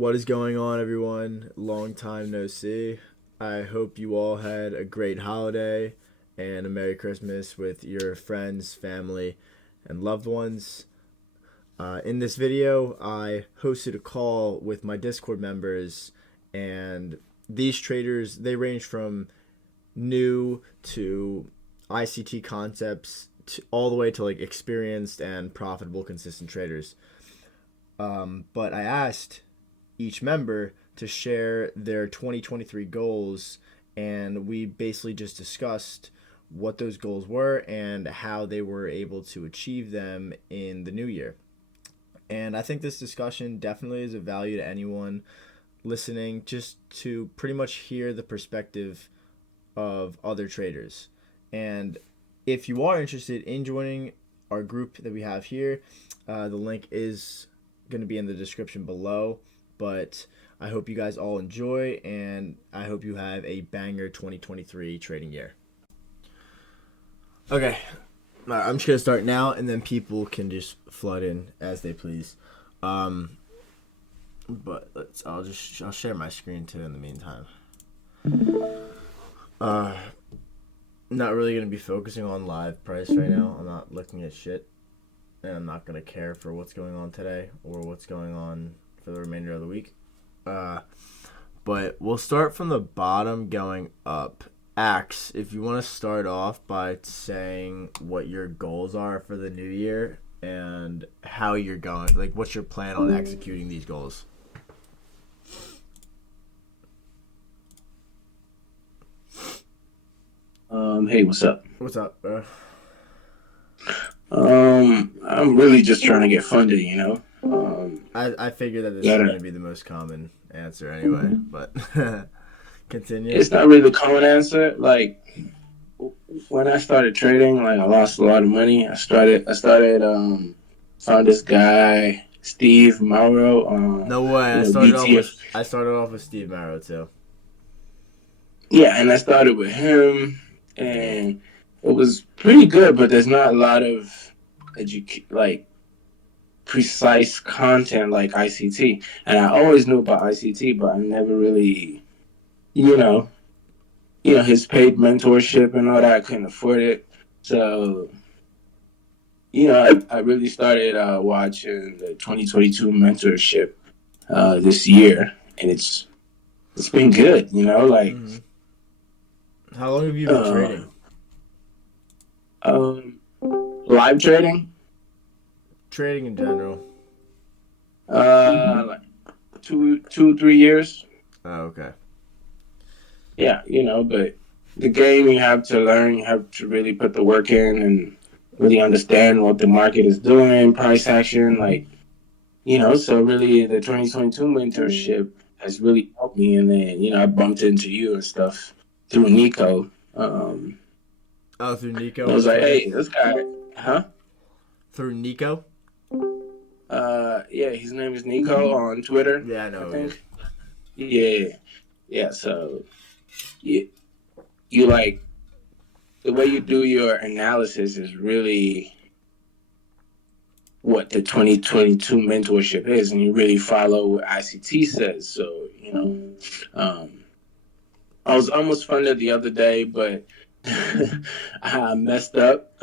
What is going on, everyone? Long time no see. I hope you all had a great holiday and a Merry Christmas with your friends, family, and loved ones. In this video, I hosted a call with my Discord members, and these traders, they range from new to ICT Concepts all the way to like experienced and profitable, consistent traders. But I asked each member to share their 2023 goals, and we basically just discussed what those goals were and how they were able to achieve them in the new year. And I think this discussion definitely is of value to anyone listening, just to pretty much hear the perspective of other traders. And if you are interested in joining our group that we have here, the link is going to be in the description below. But I hope you guys all enjoy, and I hope you have a banger 2023 trading year. Okay, I'm just gonna start now, and then people can just flood in as they please. But I'll share my screen too in the meantime. Not really gonna be focusing on live price right now. I'm not looking at shit, and I'm not gonna care for what's going on today or what's going on for the remainder of the week. But we'll start from the bottom going up. Axe, if you want to start off by saying what your goals are for the new year and how you're going, like what's your plan on executing these goals? Hey, what's up? What's up, bro? I'm really just trying to get funded, I figured that this is going to be the most common answer anyway, but continue. It's not really the common answer. Like, when I started trading, like, I lost a lot of money. Found this guy, Steve Mauro. No way. I started off with Steve Mauro too. Yeah, and I started with him, and it was pretty good, but there's not a lot of precise content like ICT. And I always knew about ICT, but I never really, his paid mentorship and all that. I couldn't afford it. So, I really started watching the 2022 mentorship this year, and it's been good, Mm-hmm. How long have you been trading? Live trading? Trading in general. Like 3 years. Oh, okay. Yeah, but the game, you have to learn, you have to really put the work in and really understand what the market is doing, price action, so really the 2022 mentorship has really helped me. And then, I bumped into you and stuff through Nico. Through Nico? I was like, hey, this guy, huh? Through Nico? Yeah, his name is Nico on Twitter. Yeah, I know. Yeah, so you like, the way you do your analysis is really what the 2022 mentorship is, and you really follow what ICT says. So, I was almost funded the other day, but I messed up.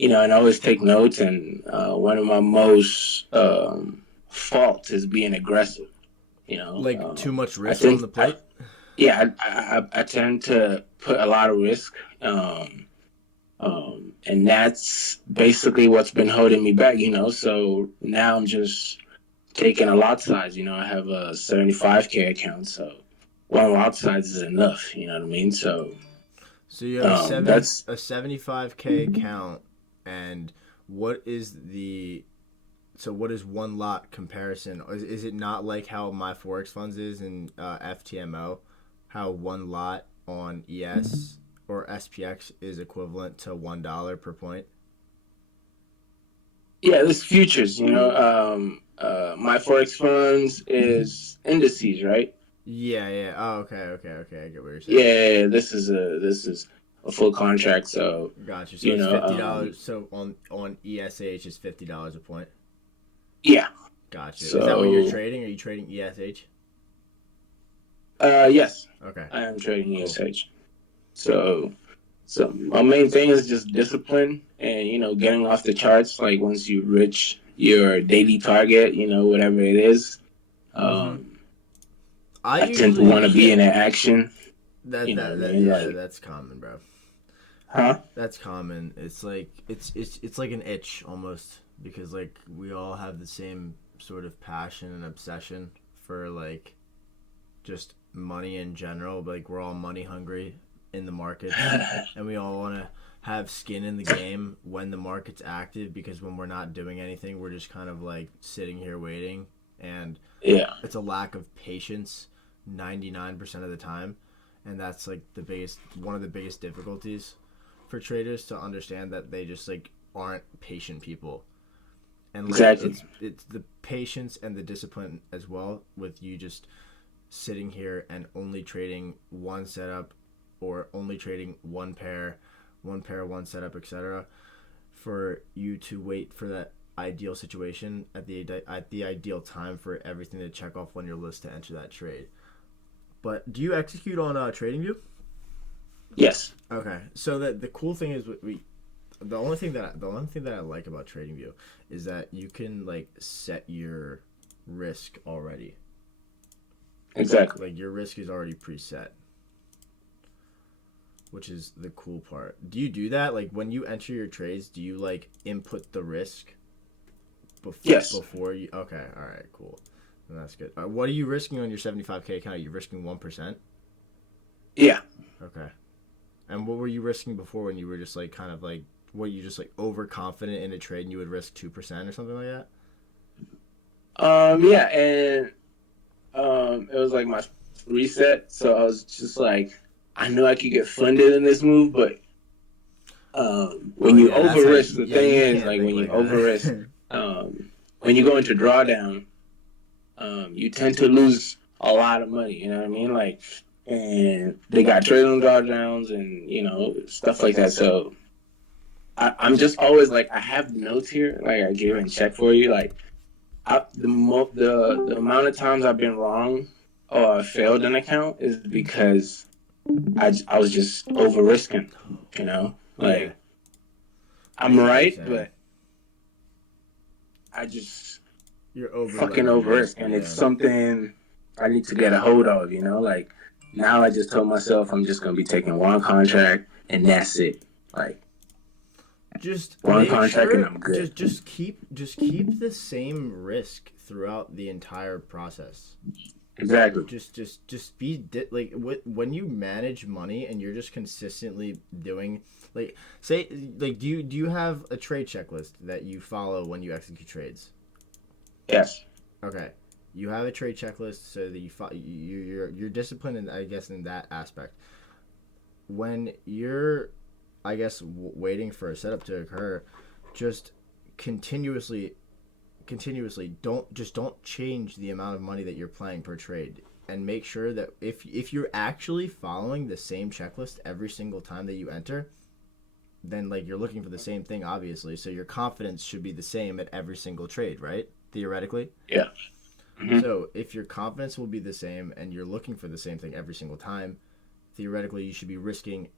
And I always take notes, and one of my most faults is being aggressive. Like too much risk on the plate? I tend to put a lot of risk. And that's basically what's been holding me back, So now I'm just taking a lot size. I have a 75K account, so one lot size is enough. You know what I mean? So you have a 75K account, and what is one lot comparison? Is it not like how my Forex funds is in FTMO, how one lot on ES or SPX is equivalent to $1 per point? Yeah, this futures, my Forex funds is indices, right? Yeah. Oh, okay. I get what you're saying. Yeah, this is a full contract, so gotcha. So it's $50. So on ESH is $50 a point. Yeah. Gotcha. Is that what you're So, trading? Are you trading ESH? yes, Okay. I am trading Cool. ESH. So, so my main thing is just discipline and getting off the charts. Like once you reach your daily target, whatever it is, Mm-hmm. um, I I tend to usually, want to be yeah. in an action. That You know what that I that mean? yeah, Like, that's common, bro. huh? That's common. It's like it's like an itch almost because like we all have the same sort of passion and obsession for like just money in general. Like we're all money hungry in the markets, and we all want to have skin in the game when the market's active. Because when we're not doing anything, we're just kind of like sitting here waiting, and Yeah, it's a lack of patience 99% of the time, and that's like the biggest one of the biggest difficulties for traders to understand that they just like aren't patient people. And like exactly. it's the patience and the discipline as well with you just sitting here and only trading one setup or only trading one setup, etc. For you to wait for that ideal situation at the ideal time for everything to check off on your list to enter that trade. But do you execute on TradingView? Yes, Okay, so the cool thing is we the only thing that I like about TradingView is that you can like set your risk already. exactly. Like your risk is already preset, which is the cool part. Do you do that? Like when you enter your trades, do you like input the risk Yes, before you? Okay, all right, cool. That's good. What are you risking on your 75K account? Are you risking 1%? yeah. Okay. And what were you risking before when you were just like kind of like were you just like overconfident in a trade and you would risk 2% or something like that? Yeah, and it was like my reset, so I was just like, I knew I could get funded in this move, but Oh when you yeah, that's over how risk, the yeah, thing you is, can't like think when you like over risk, that. when you go into drawdown, you tend to lose a lot of money. You know what I mean? Like, and they got trailing drawdowns and stuff like that. So I'm just always like, I have notes here, like I give and check for you. Like, the amount of times I've been wrong or failed an account is because I was just over risking. Yeah, Like I I'm get what you're right, saying. but I just You're over fucking over leveraging. risk, and it's Yeah. something I need to get a hold of. Like now, I just told myself I'm just gonna be taking one contract, and that's it. Like Just one make contract, and sure I'm good. just keep the same risk throughout the entire process. Exactly. Just be like when you manage money and you're just consistently doing like say like do you have a trade checklist that you follow when you execute trades? Yes. Okay, you have a trade checklist so that you're disciplined in I guess in that aspect. When you're I guess waiting for a setup to occur, just continuously don't change the amount of money that you're playing per trade, and make sure that if you're actually following the same checklist every single time that you enter, then like you're looking for the same thing obviously, so your confidence should be the same at every single trade, right? Theoretically. Yeah. Mm-hmm. So if your confidence will be the same and you're looking for the same thing every single time, theoretically you should be risking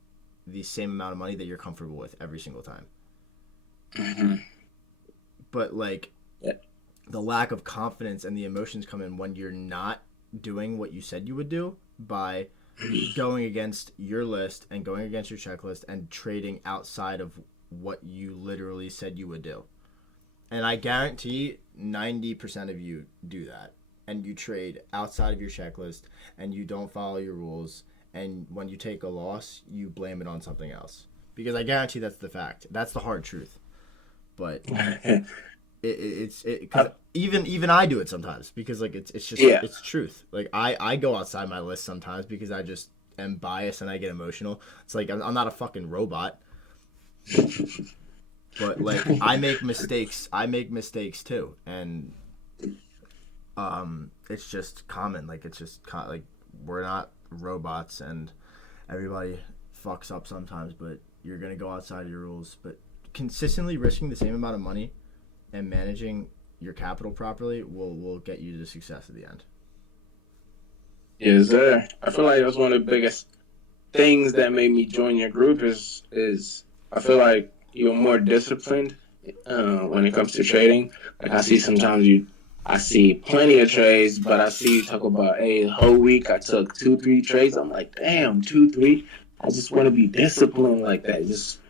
the same amount of money that you're comfortable with every single time. Mm-hmm. But like Yeah. the lack of confidence and the emotions come in when you're not doing what you said you would do by going against your list and going against your checklist and trading outside of what you literally said you would do. And I guarantee 90% of you do that. And you trade outside of your checklist and you don't follow your rules. And when you take a loss, you blame it on something else. Because I guarantee that's the fact. That's the hard truth. But it's because even I do it sometimes because like it's just Yeah. it's truth. Like I go outside my list sometimes because I just am biased and I get emotional. It's like I'm not a fucking robot, but like I make mistakes. I make mistakes too, and it's just common. Like it's just like we're not robots, and everybody fucks up sometimes. But you're gonna go outside your rules. But consistently risking the same amount of money and managing your capital properly will get you to success at the end. Yes, sir. I feel like that's one of the biggest things that made me join your group is I feel like you're more disciplined when it comes to trading. Like I see sometimes I see plenty of trades, but I see you talk about, hey, the whole week I took 2, 3 trades. I'm like, damn, 2, 3. I just want to be disciplined like that. Just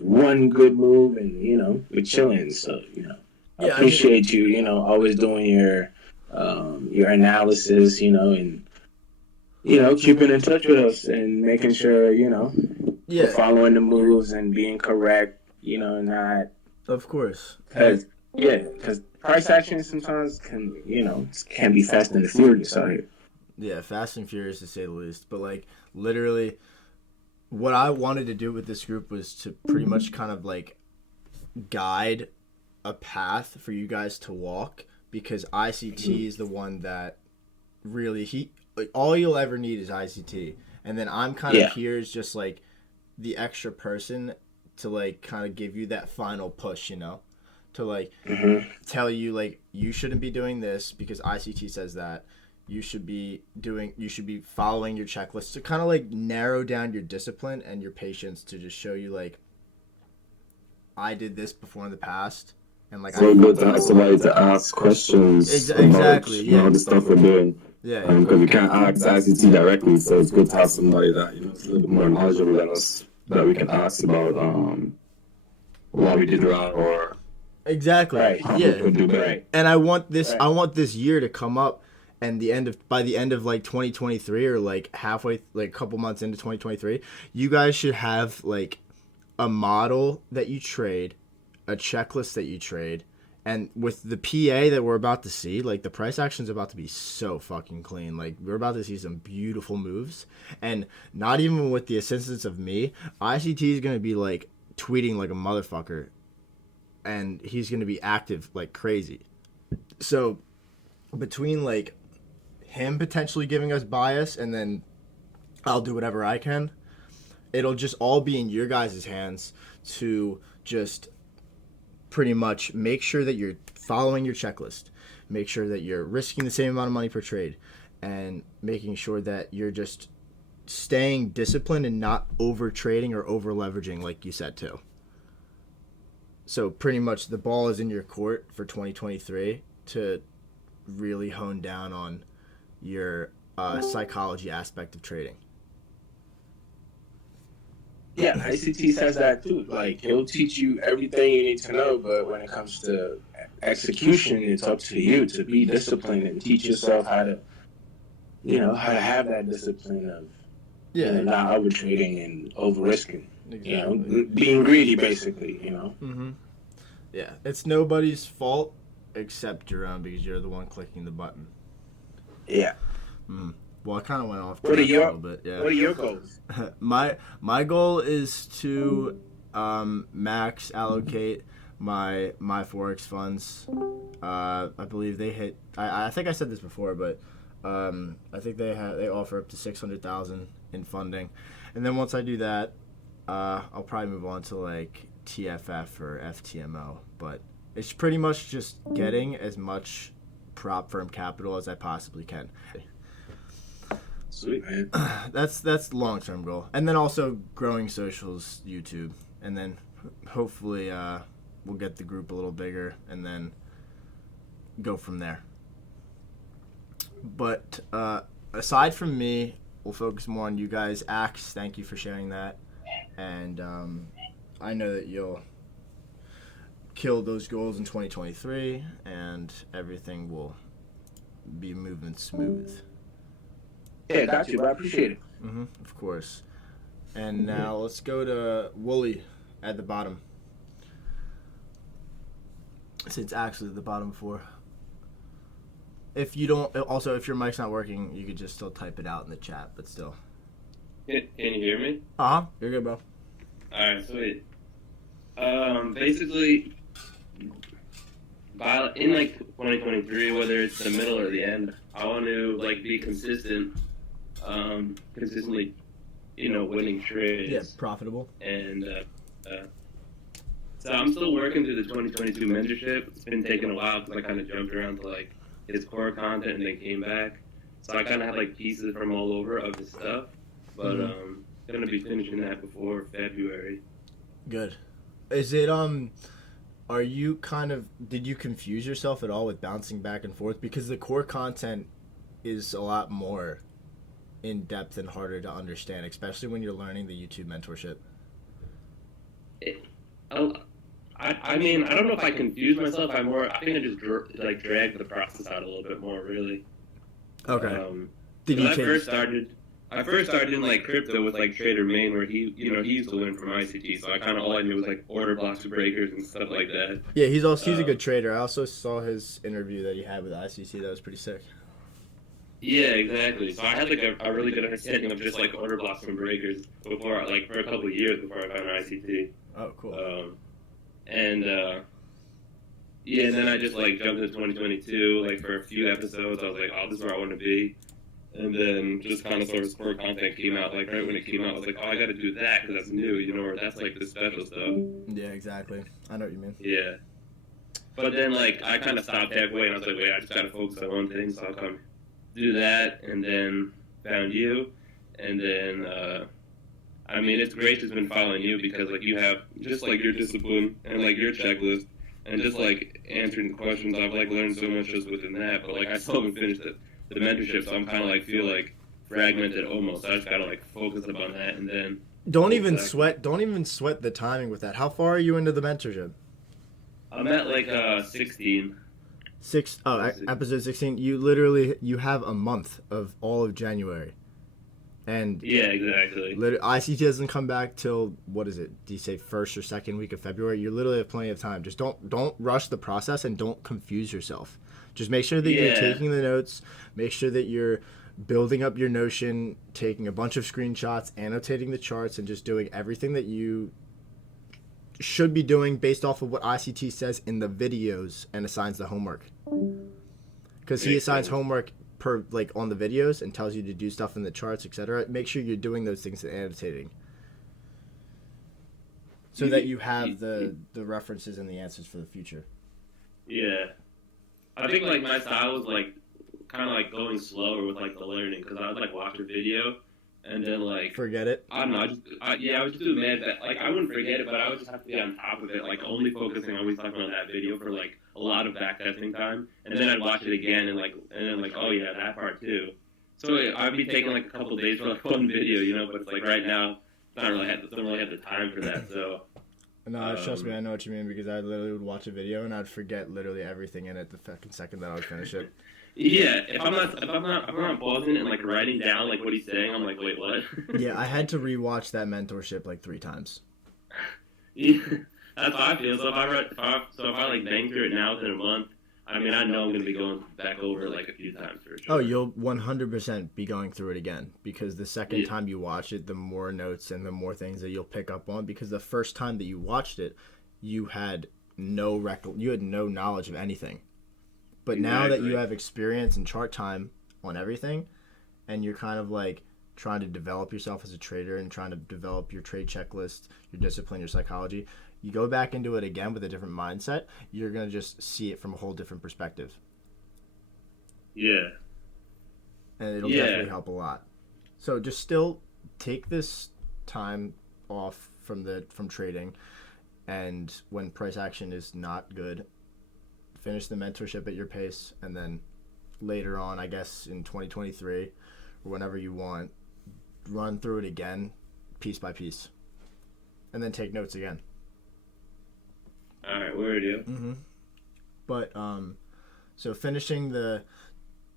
one good move, and we're chilling. So I Yeah, I mean, appreciate you. Always doing your analysis. And keeping in touch with us and making sure, we're yeah, following the moves and being correct, not of course. because, yeah, because price action sometimes can be fast and furious out here. Yeah, fast and furious to say the least. But like literally, what I wanted to do with this group was to pretty much kind of like guide a path for you guys to walk, because ICT is the one that really like, all you'll ever need is ICT, and then I'm kind of Yeah. here as just like the extra person to like kind of give you that final push, to like tell you like you shouldn't be doing this because ICT says that. You should be following your checklist to kind of like narrow down your discipline and your patience, to just show you like I did this before in the past, and like So good to have somebody to ask questions about, exactly, yeah, the stuff we're doing. yeah, Because we can't ask ICT directly, so it's good to have somebody that is a little bit more knowledgeable than us that we can ask about what we did wrong or exactly, Right. how we yeah. could do better. Right. And I want this year to come up, and by the end of like 2023, or like halfway, like a couple months into 2023, you guys should have like a model that you trade, a checklist that you trade, and with the PA that we're about to see, like the price action's about to be so fucking clean. Like we're about to see some beautiful moves, and not even with the assistance of me, ICT is gonna be like tweeting like a motherfucker, and he's gonna be active like crazy. So between like him potentially giving us bias, and then I'll do whatever I can, it'll just all be in your guys' hands to just pretty much make sure that you're following your checklist, make sure that you're risking the same amount of money per trade, and making sure that you're just staying disciplined and not over trading or over leveraging, like you said too. So pretty much the ball is in your court for 2023 to really hone down on your psychology aspect of trading. Yeah, ICT says that too. Like he'll teach you everything you need to know, but when it comes to execution, it's up to you to be disciplined and teach yourself how to, how to have that discipline of, not over trading and over risking. Exactly. Being greedy, basically. Yeah, it's nobody's fault except your own, because you're the one clicking the button. Yeah. Well, I kind of went off What are a your little bit. Yeah. What are your goals? My goal is to max allocate my forex funds. I believe they hit. I think I said this before, but I think they offer up to 600,000 in funding, and then once I do that, I'll probably move on to like TFF or FTMO. But it's pretty much just getting as much prop firm capital as I possibly can. Sweet, man. That's the long-term goal, and then also growing socials, YouTube, and then hopefully we'll get the group a little bigger, and then go from there. But aside from me, we'll focus more on you guys. Axe, thank you for sharing that, and I know that you'll kill those goals in 2023, and everything will be moving smooth. Yeah, got you, but I appreciate it. Of course. And now let's go to Wooly at the bottom. Since actually the bottom four. If you don't, also if your mic's not working, you could just still type it out in the chat, but still. Can you hear me? You're good, bro. Alright, sweet. Basically, in like 2023, whether it's the middle or the end, I want to like be consistent, consistently, winning trades. Yeah, profitable. And So I'm still working through the 2022 mentorship. It's been taking a while because I kind of jumped around to like his core content and then came back. So I kind of have like pieces from all over of his stuff, but gonna be finishing that before February. Good. Is it are you did you confuse yourself at all with bouncing back and forth, because the core content is a lot more in depth and harder to understand, especially when you're learning the YouTube mentorship? I mean, I don't know if I confused myself. I think I just dragged the process out a little bit more, really. Okay. Did you I change? I first started doing like crypto with like Trader Main, where he used to learn from ICT, so I kind of all I knew was like order blocks, breakers, and stuff like that. Yeah, he's a good trader. I also saw his interview that he had with ICT. That was pretty sick. Yeah, exactly. So I had like a really good understanding of just like order blocks and breakers before, like for a couple of years before I found ICT. Oh, cool. Yeah, and then I just like jumped into 2022. Like for a few episodes, I was like, oh, this is where I want to be. And then just kind of sort of core content came out. Like right when it came out, I was like, oh, I got to do that because that's new, or that's like the special stuff. Yeah, exactly. I know what you mean. Yeah. But then like I kind of stopped halfway and I was like, wait, I just got to focus on one thing, so I'll come do that. And then found you, and then I mean, it's great just been following you because like you have just like your discipline and like your checklist and just like answering the questions. I've like learned so much just within that, but like I still haven't finished the mentorship, so I'm kind of like feel like fragmented almost. I just gotta like focus upon that, and then don't even sweat the timing with that. How far are you into the mentorship? I'm at like 16. Episode 16. You have a month of all of January. And yeah, exactly. ICT doesn't come back till, what is it? Do you say first or second week of February? You literally have plenty of time. Just don't rush the process and don't confuse yourself. Just make sure that you're taking the notes. Make sure that you're building up your Notion, taking a bunch of screenshots, annotating the charts, and just doing everything that you should be doing based off of what ICT says in the videos and assigns the homework. Because he assigns homework per on the videos and tells you to do stuff in the charts, etc. Make sure you're doing those things and annotating, so that you have the references and the answers for the future. Yeah, I think like my style was like kind of like going slower with like the learning, because I would like watch a video and then like forget it. I don't know. I would just do mad that like I wouldn't forget it, but I would just have to be on top of it, like only focusing on always talking on that video for like a lot of back testing time, and then I'd watch it again and then oh yeah, that part too. So I'd be taking like a couple days for like one video, but it's like right now I don't really have the time for that. So no, trust me, I know what you mean, because I literally would watch a video and I'd forget literally everything in it the second that I would finish it. Yeah, if I'm not pausing and like writing down like what he's saying, I'm like, wait, what? Yeah, I had to rewatch that mentorship like 3 times. Yeah, that's how I feel. So if I like bang through it now within a month, I mean, I know I'm gonna be going back over it like a few times for sure. Oh, you'll 100% be going through it again, because the second time you watch it, the more notes and the more things that you'll pick up on. Because the first time that you watched it, you had no knowledge of anything. But now that you have experience and chart time on everything, and you're kind of like trying to develop yourself as a trader and trying to develop your trade checklist, your discipline, your psychology, you go back into it again with a different mindset, you're going to just see it from a whole different perspective. Yeah. And it'll definitely help a lot. So just still take this time off from trading, and when price action is not good, finish the mentorship at your pace, and then later on, I guess in 2023 or whenever you want, run through it again piece by piece, and then take notes again. All right, word, yeah. Mm-hmm. But so finishing the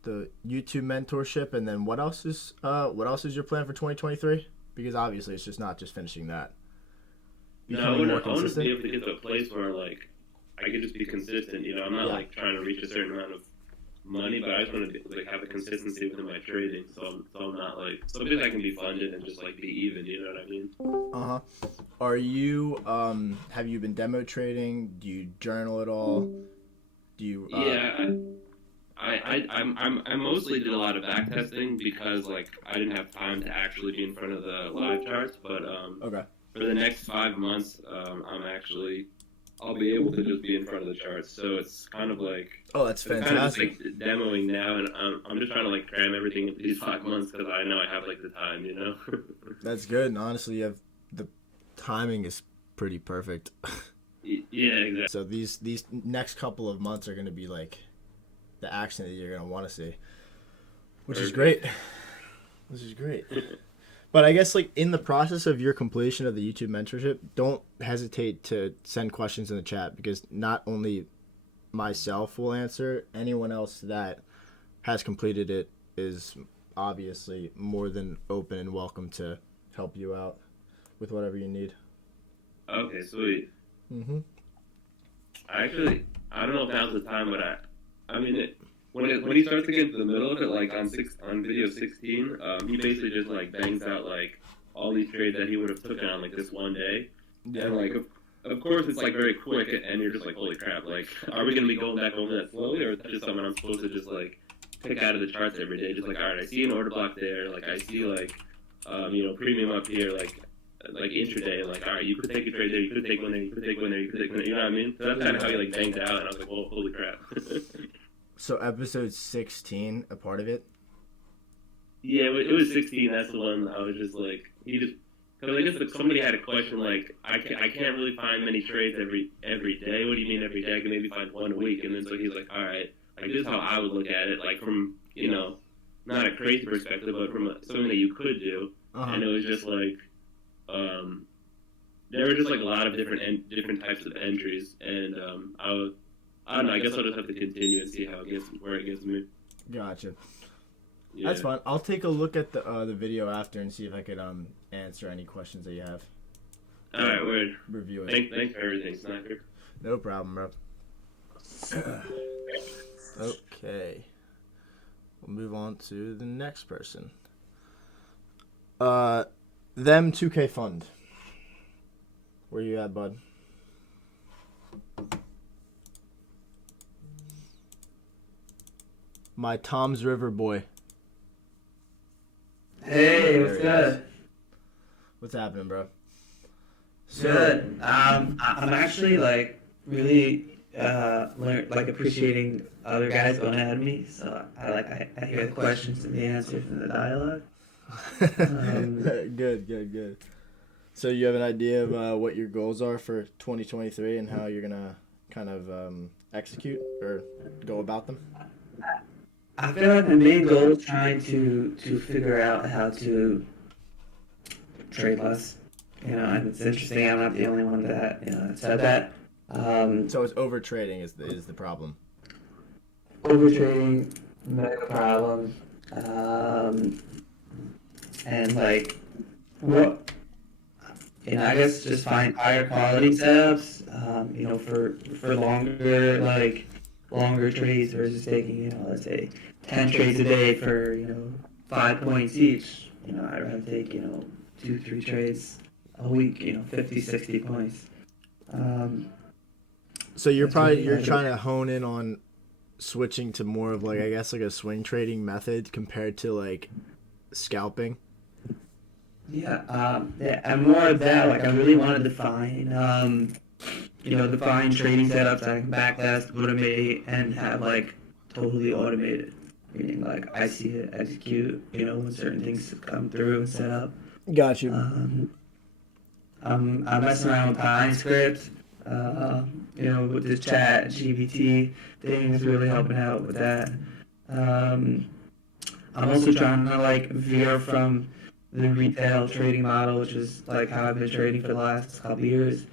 YouTube mentorship, and then what else is your plan for 2023? Because obviously it's just not just finishing that. I want to be able to get to a place where like I could just be consistent. I'm not like trying to reach a certain amount of money, but I just want to like have a consistency within my trading. So I'm not like something that can be funded and just like be even. You know what I mean? Are you have you been demo trading? Do you journal at all? Do you? I mostly did a lot of back testing because like I didn't have time to actually be in front of the live charts. But for the next 5 months, I'm actually I'll be able to just be in front of the charts. So it's kind of like Oh, that's it's kind of just fantastic. like demoing now, and I'm just trying to like cram everything into these 5 months because I know I have like the time, you know. That's good. And honestly, you have the timing is pretty perfect. Yeah, exactly. So these next couple of months are going to be like the action that you're going to want to see, which is great. This is great. But I guess like in the process of your completion of the YouTube mentorship, don't hesitate to send questions in the chat, because not only myself will answer, anyone else that has completed it is obviously more than open and welcome to help you out with whatever you need. Okay, sweet. Mm-hmm. I don't know if now's the time, but I mean, when he starts to get to the middle of it, like on video 16, he basically just like bangs out like all these trades that he would have taken on like this one day, and like of course it's like very quick, and you're just like, holy crap, like are we gonna be going back over that slowly, or is that just something I'm supposed to just like pick out of the charts every day? Just like, all right, I see an order block there, like I see like premium up here, like intraday, like, all right, you could take a trade there, you could take one there, you could take one there, you could take one there, you know what I mean? So that's kind of how he like banged out, and I was like, whoa, holy crap. So episode 16, a part of it? Yeah, it was 16. That's the one. I was just like, because I guess like somebody had a question like, I can't really find many trades every day. What do you mean every day? I can maybe find one a week. And then so he's like, all right, like this is how I would look at it, like from not a crazy perspective, but from something that you could do. And it was just like, there were just like a lot of different types of entries, and I don't know. I guess I'll just have to continue and see where it gets me. Gotcha. Yeah. That's fine. I'll take a look at the video after and see if I could answer any questions that you have. All right, word. Review it. Thanks for everything, Sniper. No problem, bro. Okay. We'll move on to the next person. Them 2K Fund. Where you at, bud? My Tom's River boy. Hey, what's good? What's happening, bro? Good. I'm actually like really appreciating other guys going ahead of me. So I hear the questions and the answers and the dialogue. Good. So you have an idea of what your goals are for 2023 and how you're gonna kind of execute or go about them? I feel like my main goal is trying to figure out how to trade less. And it's interesting. I'm not the only one that said that. So it's over trading is the problem. Overtrading, mega problem, and like what I guess just find higher quality setups. For longer trades versus taking let's say 10 trades a day for 5 points each. I'd rather take 2-3 trades a week. 50-60 points. So you're trying to hone in on switching to more of like, I guess, like a swing trading method compared to like scalping. Yeah, and more of that. Like I really want to define trading setups that I can backtest, automate, and have like totally automated. Meaning like I see it execute. When certain things come through and set up. Got you. I'm messing around with Pine script. With this chat GBT thing is really helping out with that. I'm also trying to like veer from the retail trading model, which is like how I've been trading for the last couple of years.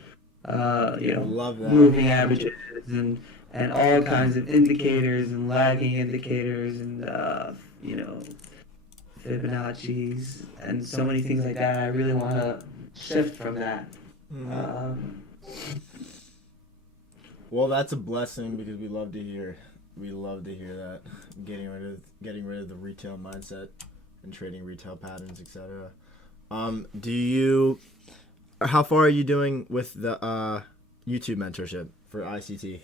Love that. Moving averages and all kinds of indicators and lagging indicators and Fibonacci's and so many things like that. I really want to shift from that. Well, that's a blessing because we love to hear that, getting rid of the retail mindset and trading retail patterns, etc. How far are you doing with the YouTube mentorship for ICT?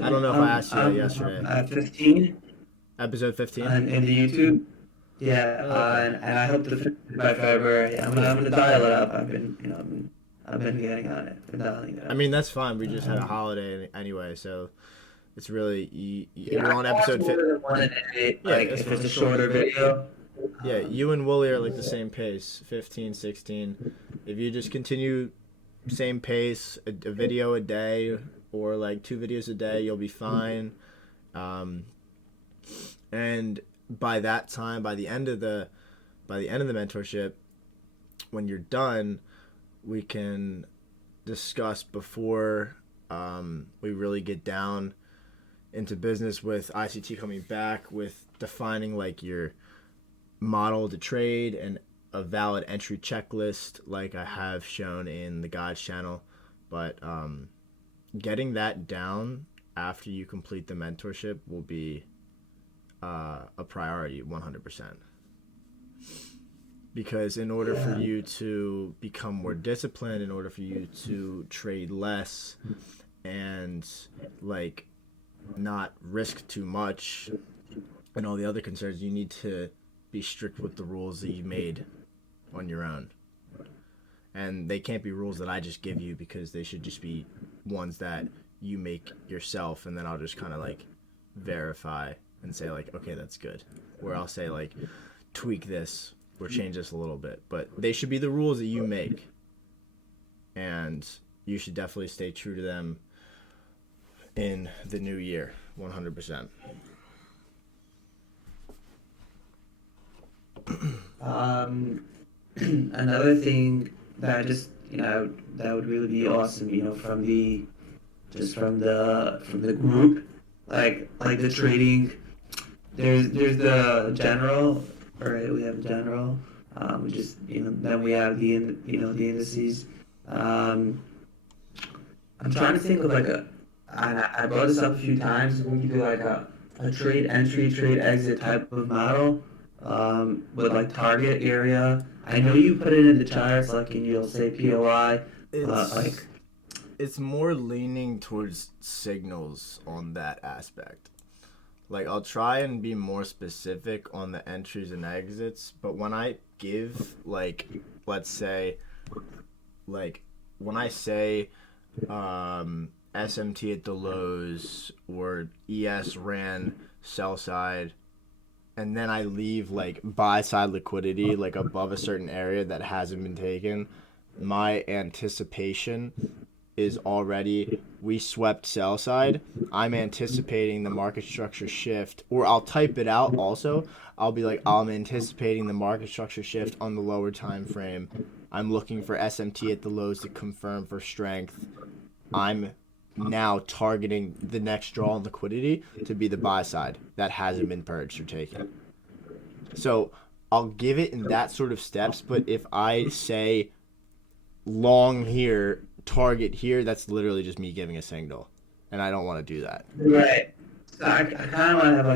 I don't know if I asked you that yesterday. 15. Episode 15? In the YouTube. Yeah, and I hope to finish it by February. I'm gonna dial it up. I've been getting on it, been dialing it up. I mean, that's fine. We just had a holiday anyway, so it's really Yeah, we're I on can watch episode more 50. than one a day, Yeah, like that's if it's fine. a shorter video. Yeah, Um, you and Wooly are like the same pace, 15, 16. If you just continue same pace, a video a day or like 2 videos a day, you'll be fine. Um, and by that time, by the end of the mentorship, when you're done, we can discuss before we really get down into business with ICT coming back with defining like your model to trade and a valid entry checklist like I have shown in the guides channel. But getting that down after you complete the mentorship will be a priority 100%. Because in order for you to become more disciplined, in order for you to trade less and like not risk too much and all the other concerns, you need to be strict with the rules that you made on your own. And they can't be rules that I just give you, because they should just be ones that you make yourself, and then I'll just kind of like verify and say like, okay, that's good. Or I'll say like, tweak this or change this a little bit. But they should be the rules that you make, and you should definitely stay true to them in the new year, 100%. Another thing that I just, that would really be awesome, from the group, like the trading. There's the general, right? We have the general. We just, then we have the indices. I'm trying to think of like I brought this up a few times. We could do like a trade entry, trade exit type of model, with like target area. I know you put it in the charts, like, and you'll say POI, but like it's more leaning towards signals on that aspect. Like, I'll try and be more specific on the entries and exits, but when I give, like, let's say, like, when I say SMT at the lows or ES ran sell side, and then I leave, like, buy side liquidity, like, above a certain area that hasn't been taken, my anticipation is already, we swept sell side. I'm anticipating the market structure shift, or I'll type it out also. I'll be like, I'm anticipating the market structure shift on the lower time frame. I'm looking for SMT at the lows to confirm for strength. I'm now targeting the next draw on liquidity to be the buy side that hasn't been purged or taken. So I'll give it in that sort of steps, but if I say long here, target here, that's literally just me giving a signal, and I don't want to do that. right. So I kind of want to have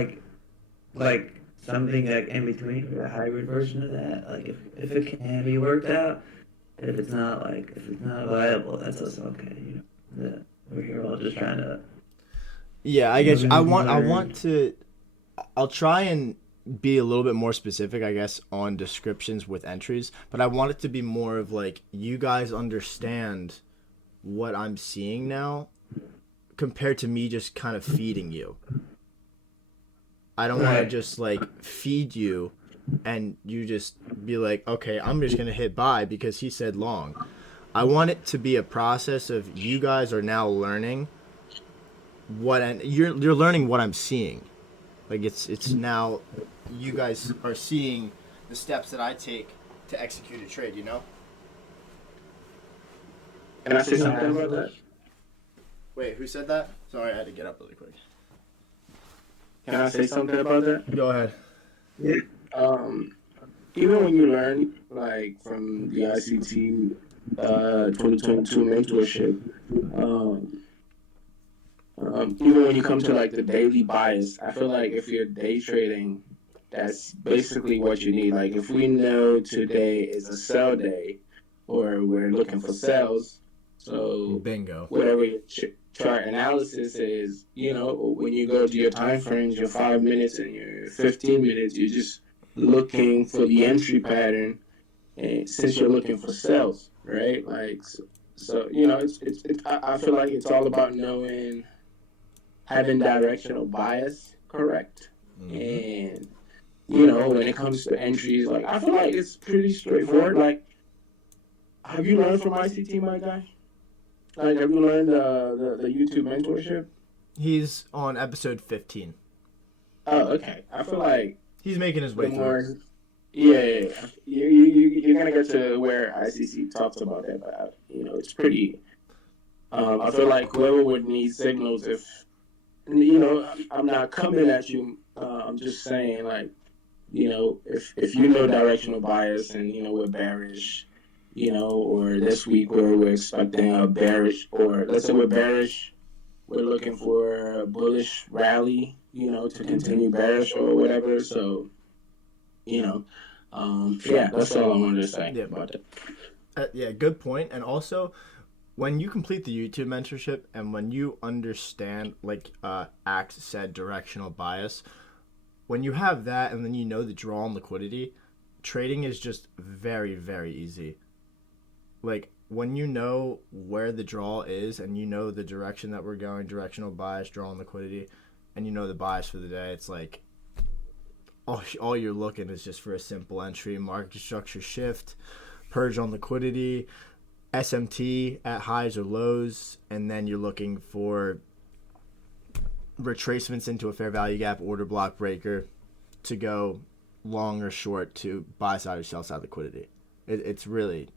like something like in between, a hybrid version of that. Like if it can be worked out, if it's not viable, that's also okay. We're here all just trying to. Yeah, I guess I'll try and be a little bit more specific, I guess, on descriptions with entries, but I want it to be more of like, you guys understand what I'm seeing now compared to me just kind of feeding you. I don't want to just like feed you and you just be like, okay, I'm just going to hit buy because he said long. I want it to be a process of, you guys are now learning you're learning what I'm seeing. Like it's now, you guys are seeing the steps that I take to execute a trade, Can I say something about that? Wait, who said that? Sorry, I had to get up really quick. Can I say something about that? Go ahead. Yeah. Even when you learn, like, from the ICT 2022 mentorship, even when you come to like the daily bias, I feel like if you're day trading, that's basically what you need. Like, if we know today is a sell day, or we're looking for sells, so Bingo. whatever your chart analysis is, when you go to your time frames, your 5 minutes and your 15 minutes, you're just looking for the entry pattern, and since you're looking for sells, right? Like, So I feel like it's all about knowing, having directional bias correct, and when it comes to entries, like I feel like it's pretty straightforward. Like, have you learned from ICT, my guy? Like, have you learned the YouTube mentorship? He's on episode 15. Oh, okay. I feel like He's making his the way through. more, yeah, you're gonna get to where ICC talks about that, but it's pretty. I feel like whoever would need signals, if I'm not coming at you. I'm just saying, like, if you know directional bias, and we're bearish, or this week where we're expecting a bearish, or let's say we're bearish, we're looking for a bullish rally, to continue bearish or whatever. So, yeah, that's all I wanted to say about that. Yeah, good point. And also, when you complete the YouTube mentorship and when you understand, like Axe said, directional bias, when you have that and then you know the draw and liquidity, trading is just very, very easy. Like, when you know where the draw is and you know the direction that we're going, directional bias, draw and liquidity, and you know the bias for the day, it's like all you're looking is just for a simple entry, market structure shift, purge on liquidity, SMT at highs or lows, and then you're looking for retracements into a fair value gap, order block breaker to go long or short to buy side or sell side liquidity. It's really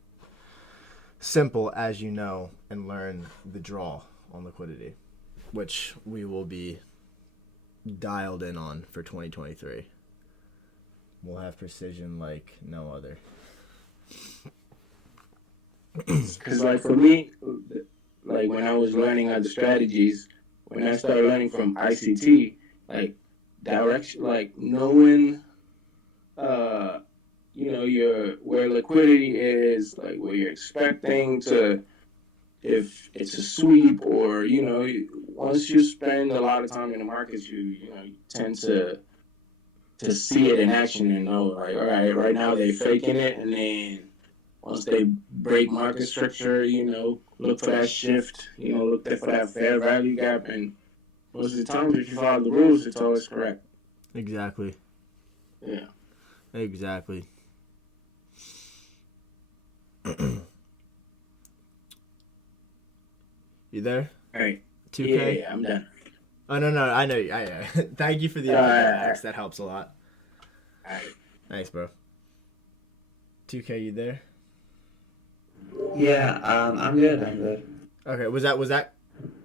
simple, as you know, and learn the draw on liquidity, which we will be dialed in on for 2023. We'll have precision like no other. Because, like, for me, like, when I was learning other strategies, when I started learning from ICT, like, direction, like, knowing, where liquidity is, like, where you're expecting to, if it's a sweep, or, once you spend a lot of time in the markets, you tend to see it in action and know, like, all right now they're faking it, and then once they break market structure, look for that shift, look there for that fair value gap, and most of the time, if you follow the rules, it's always correct. Exactly. Yeah. Exactly. You there? All right. 2K? Yeah, I'm done. Oh, no, I know you. Thank you for the input, Max. That helps a lot. All right. Thanks, bro. 2K, you there? Yeah, I'm good. Okay, was that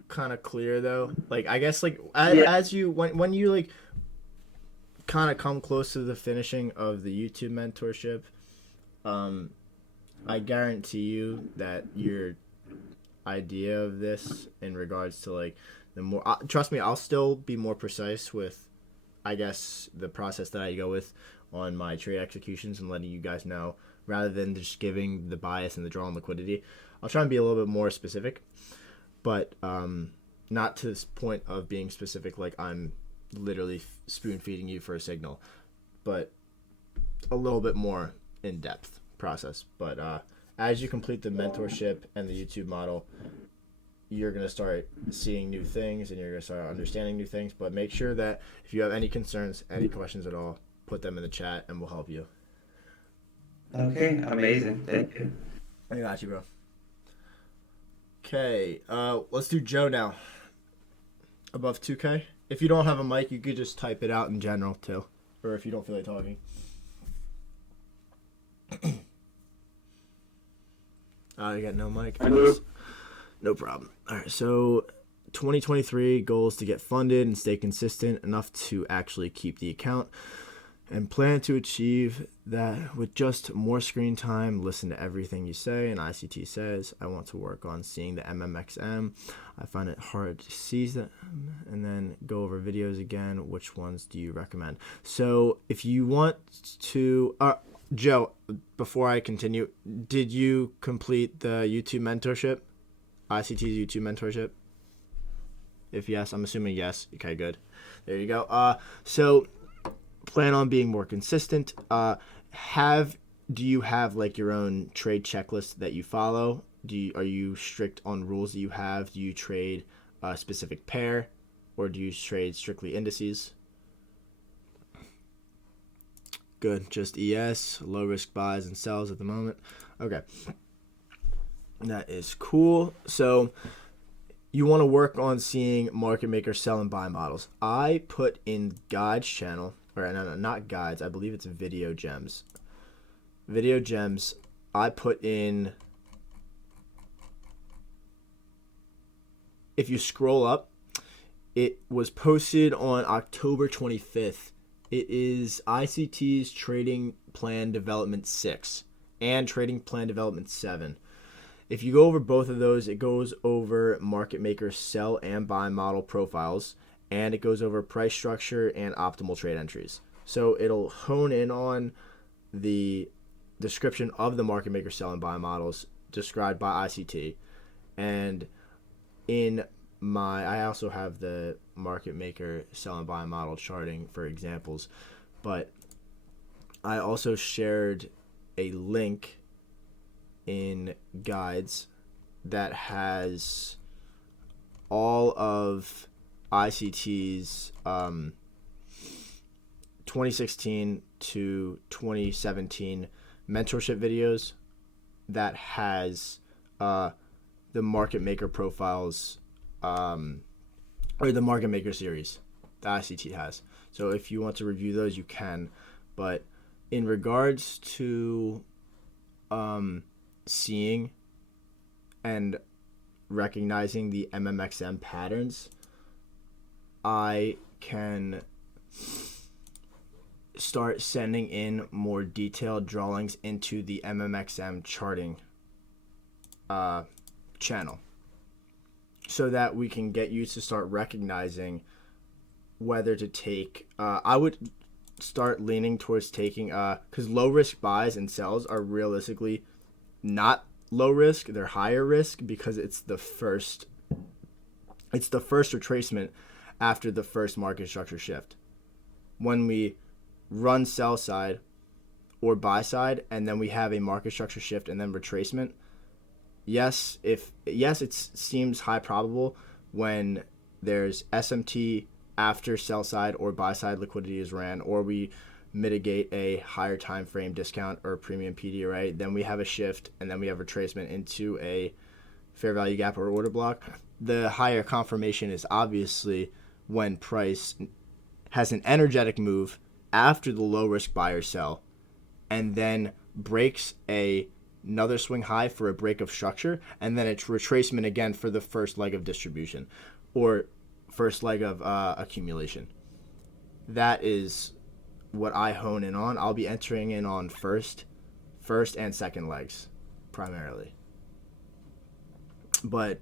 kind of clear though? Like, I guess, like, Yeah. as you when you like kind of come close to the finishing of the YouTube mentorship, I guarantee you that your idea of this in regards to, like, the more trust me, I'll still be more precise with, I guess, the process that I go with on my trade executions and letting you guys know, rather than just giving the bias and the draw and liquidity. I'll try and be a little bit more specific, but not to this point of being specific like I'm literally spoon feeding you for a signal, but a little bit more in depth process. But as you complete the mentorship and the YouTube model, you're going to start seeing new things and you're going to start understanding new things. But make sure that if you have any concerns, any questions at all, put them in the chat and we'll help you. Okay, amazing. Thank you. I got you, bro. Okay, let's do Joe now. Above 2K. If you don't have a mic, you could just type it out in general too, or if you don't feel like talking. You got no mic? No problem. All right, so 2023 goals to get funded and stay consistent enough to actually keep the account, and plan to achieve that with just more screen time. Listen to everything you say, and ICT says. I want to work on seeing the MMXM. I find it hard to seize them, and then go over videos again. Which ones do you recommend? So if you want to... Joe, before I continue, did you complete the YouTube mentorship? ICT's YouTube mentorship? If yes, I'm assuming yes. Okay, good. There you go. So plan on being more consistent. Do you have like your own trade checklist that you follow? are you strict on rules that you have? Do you trade a specific pair, or do you trade strictly indices? Good, just ES, low risk buys and sells at the moment. Okay, that is cool. So you want to work on seeing market makers sell and buy models. I put in Guides channel, or no, not Guides. I believe it's Video Gems. Video Gems. I put in. If you scroll up, it was posted on October 25th. It is ICT's Trading Plan Development 6 and Trading Plan Development 7. If you go over both of those, it goes over market maker sell and buy model profiles, and it goes over price structure and optimal trade entries. So it'll hone in on the description of the market maker sell and buy models described by ICT. And I also have the market maker sell and buy model charting for examples, but I also shared a link in Guides that has all of ICT's 2016 to 2017 mentorship videos that has the market maker profiles, or the market maker series that ICT has. So if you want to review those, you can. But in regards to seeing and recognizing the MMXM patterns, I can start sending in more detailed drawings into the MMXM charting channel, so that we can get you to start recognizing whether to take. I would start leaning towards taking, because low risk buys and sells are realistically not low risk, they're higher risk, because it's the first retracement after the first market structure shift. When we run sell side or buy side and then we have a market structure shift and then retracement, yes, it seems high probable when there's SMT after sell side or buy side liquidity is ran, or we mitigate a higher time frame discount or premium PD, right? Then we have a shift and then we have retracement into a fair value gap or order block. The higher confirmation is obviously when price has an energetic move after the low risk buy or sell and then breaks another swing high for a break of structure, and then it's retracement again for the first leg of distribution or first leg of accumulation. That is what I hone in on. I'll be entering in on first and second legs primarily, but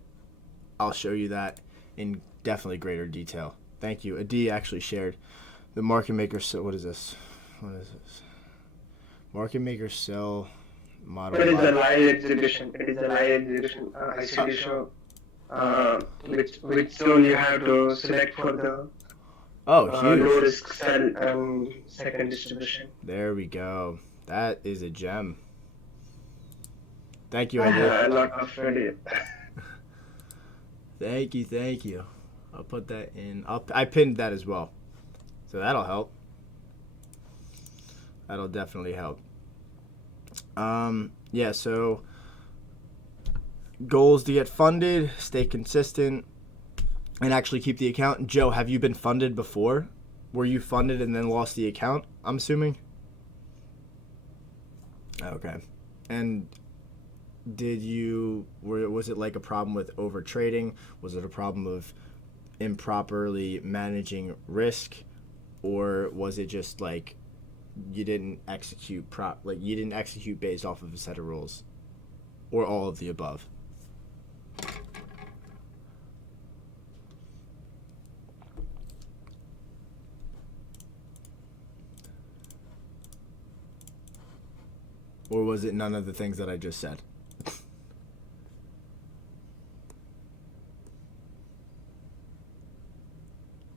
I'll show you that in definitely greater detail. Thank you. Adi actually shared the market maker. So what is this? Market maker sell model. It is a live exhibition. Exhibition, which zone you have to select for the huge. low risk sell and second distribution. There we go. That is a gem. Thank you, I Adi. have a lot of ready. Thank you. I'll put that in. I pinned that as well, so that'll help. That'll definitely help. Yeah. So goals to get funded, stay consistent, and actually keep the account. Joe, have you been funded before? Were you funded and then lost the account, I'm assuming? Okay. And was it like a problem with over trading? Was it a problem of improperly managing risk? Or was it just like you didn't execute based off of a set of rules? Or all of the above? Or was it none of the things that I just said?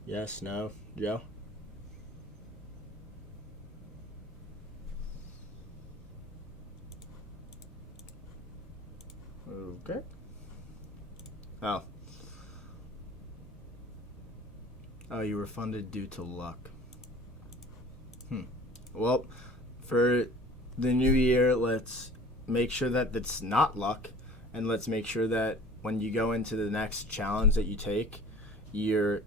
Yes, no, Joe? Okay. Oh. Oh, you were funded due to luck. Well, for the new year, let's make sure that that's not luck, and let's make sure that when you go into the next challenge that you take, you're